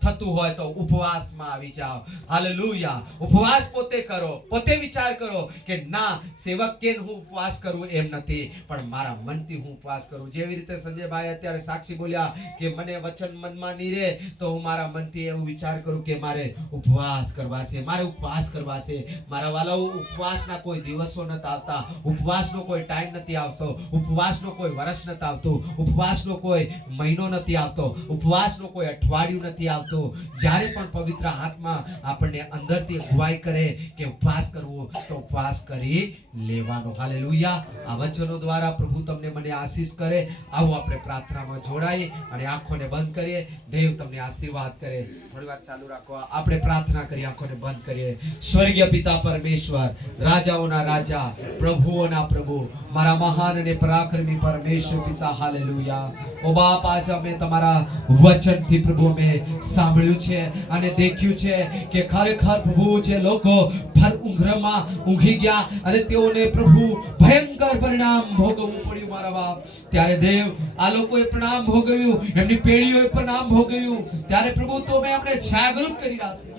થતું હોય તો ઉપવાસમાં આવી જાઓ. હાલેલુયા. ઉપવાસ પોતે કરો, પોતે વિચાર કરો કે ના સેવક કે હું ઉપવાસ કરું એમ નથી, પણ મારા મનથી હું ઉપવાસ કરું. જેવી રીતે સંજયભાઈ અત્યારે સાક્ષી બોલ્યા કે મને વચન મનમાં નહીં રહે તો હું મારા મનથી એવું વિચાર કરું કે મારે ઉપવાસ કરવા છે, મારે ઉપવાસ કરવા છે. મારા વાલાઓ, ઉપવાસના કોઈ દિવસો નથી આવતા, ઉપવાસનો કોઈ ટાઈમ નથી આવતો, ઉપવાસનો કોઈ વર્ષ નથી આવતું, ઉપવાસનો કોઈ મહિનો નથી આવતો, ઉપવાસનો કોઈ અઠવાડિયું નથી આવતું. જ્યારે પણ પવિત્ર આત્મા આપણને અંદરથી અગુવાઈ કરે કે ઉપવાસ કરવો તો ઉપવાસ કરી લેવાનો. હાલેલુયા. આ વચનો દ્વારા પ્રભુ તમને મને આશીષ કરે. આવો આપણે પ્રાર્થનામાં જોડાઈ અને આંખોને બંધ કરીએ. દેવ તમને આશીર્વાદ કરે. થોડી વાર ચાલુ રાખો, આપણે પ્રાર્થના કરી આંખોને બંધ કરીએ. સ્વર્ગીય પિતા પરમેશ્વર, રાજાઓના રાજા, પ્રભુઓના પ્રભુ, મારા મહાન અને પરાક્રમી પરમેશ્વર પિતા, હાલેલુયા. ઓ બાપ, આજ અમે તમારા વચનથી પ્રભુ અમે સાંભળ્યું છે અને દેખ્યું છે કે ખરેખર પ્રભુ જે લોકો ભર ઊંઘમાં ઊંઘી ગયા અને તેઓને પ્રભુ ભયંકર પરિણામ ભોગવવું પડ્યું મારા બાપ, ત્યારે દેવ આ લોકોએ પરિણામ ભોગવ્યું, એમની પેઢીઓએ પરિણામ ભોગવ્યું, ત્યારે પ્રભુ તો અમે અમને જાગૃત કરી રહ્યા છે.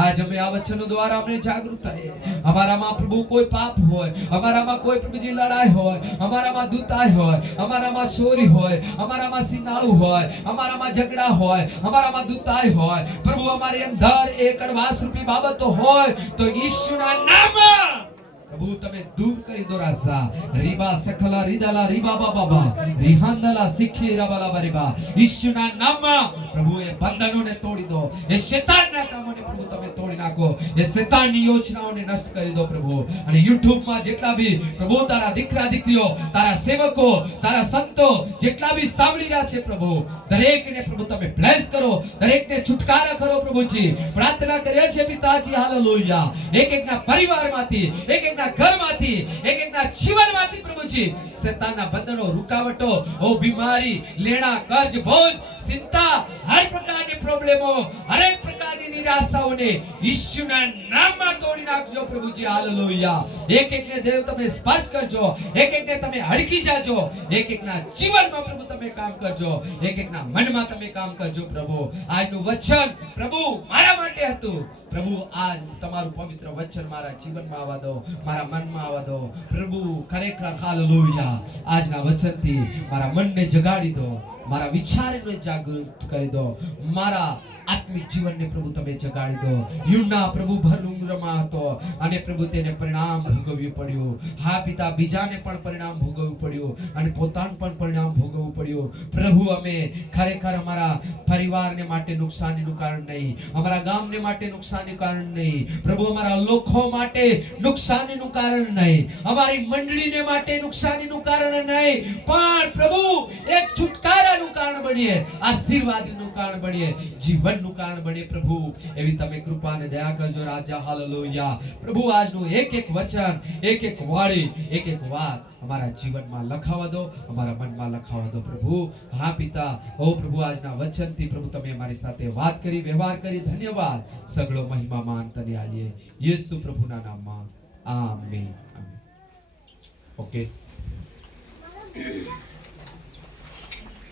આજ અમે આ વચનો દ્વારા અમને જાગૃત થઈએ. અમારામાં પ્રભુ કોઈ પાપ હોય, અમારામાં કોઈ પ્રભુજી લડાઈ હોય, અમારામાં દુતાઈ હોય, અમારામાં ચોરી હોય, અમારામાં સિનાળું હોય, અમારામાં ઝઘડા હોય, અમારામાં દુતાઈ હોય, પ્રભુ અમારી અંદર એ કડવાશ રૂપી બાબતો હોય તો ઈશ્વરના નામમાં પ્રભુ તમે દૂર કરી દો. રાસા રીબા સખલા રીદાલા રીબા બાબા રીહાંદલા સિખી રબાલા બરીબા, ઈશ્વરના નામમાં પ્રભુ એ બંધનોને તોડી દો, એ શૈતાનના કામોને પ્રભુ તમે તોડી નાખો, એ શૈતાનની યોજનાઓને નષ્ટ કરી દો પ્રભુ. અને YouTube માં જેટલા બી પ્રભુ તારા દીકરા દીકરીઓ, તારા સેવકો, તારા સંતો જેટલા બી સાંભળી રહ્યા છે પ્રભુ, દરેકને પ્રભુ તમે બ્લેસ કરો, દરેકને છુટકારા કરો પ્રભુજી. પ્રાર્થના કરીએ છીએ પિતાજી, હાલેલુયા. એક એકના પરિવારમાંથી, એક એકના ઘરમાંથી, એક એકના જીવનમાંથી પ્રભુજી શૈતાનના બંધનો, રૂકાવટો, ઓ બીમારી, લેણા, કર્જ, બોજ, ચિંતા, હર પ્રકારની પ્રોબ્લેમો, હરેક પ્રકારની નિરાશાઓને ઈસુના નામમાં તોડી નાખજો પ્રભુજી. હાલેલુયા. એક એકને દેવ તમે સ્પર્શ કરજો, એક એકને તમે હડકી જાજો, એક એકના જીવનમાં પ્રભુ તમે કામ કરજો, એક એકના મનમાં તમે કામ કરજો પ્રભુ. આજનું વચન પ્રભુ મારા માટે હતું પ્રભુ. આજ તમારું પવિત્ર વચન મારા જીવનમાં આવવા દો, મારા મનમાં આવવા દો પ્રભુ. ખરેખર હાલેલુયા. આજના વચનથી મારા મનને જગાડી દો, મારા વિચારને જાગૃત કરી દો, મારા આત્મિક જીવનને પ્રભુ તમે જગાડી દો. યુના પ્રભુ ભર ઉંમરમાં હતો અને પ્રભુ તેને પરિણામ ભોગવવું પડ્યું. હા પિતા, બીજાને પણ પરિણામ ભોગવવું પડ્યું અને પોતાનું પણ પરિણામ ભોગવવું પડ્યું. પ્રભુ અમે ખરેખર અમારા પરિવારને માટે નુકસાનીનું કારણ નહીં, અમારા ગામને માટે નુકસાનીનું કારણ નહીં પ્રભુ, અમારા લોકો માટે નુકસાનીનું કારણ નહીં, અમારી મંડળીને માટે નુકસાનીનું કારણ નહીં, પણ પ્રભુ એક છુટકારાનું કારણ બનીએ, આશીર્વાદનું કારણ બનીએ, જીવનનું કારણ બનીએ પ્રભુ. એવી તમે કૃપા અને દયા કરજો રાજા. હાલેલુયા. પ્રભુ આજનું એક એક વચન, એક એક વાણી, એક એક વાત અમારા જીવનમાં લખાવા દો, અમારા મનમાં લખાવા દો પ્રભુ. હા પિતા, ઓ પ્રભુ આજના વચનથી પ્રભુ તમે અમારી સાથે વાત કરી, વ્યવહાર કરી. ધન્યવાદ. સગળો મહિમા માન તને આલીએ યેસુ પ્રભુના નામમાં. આમેન. ઓકે.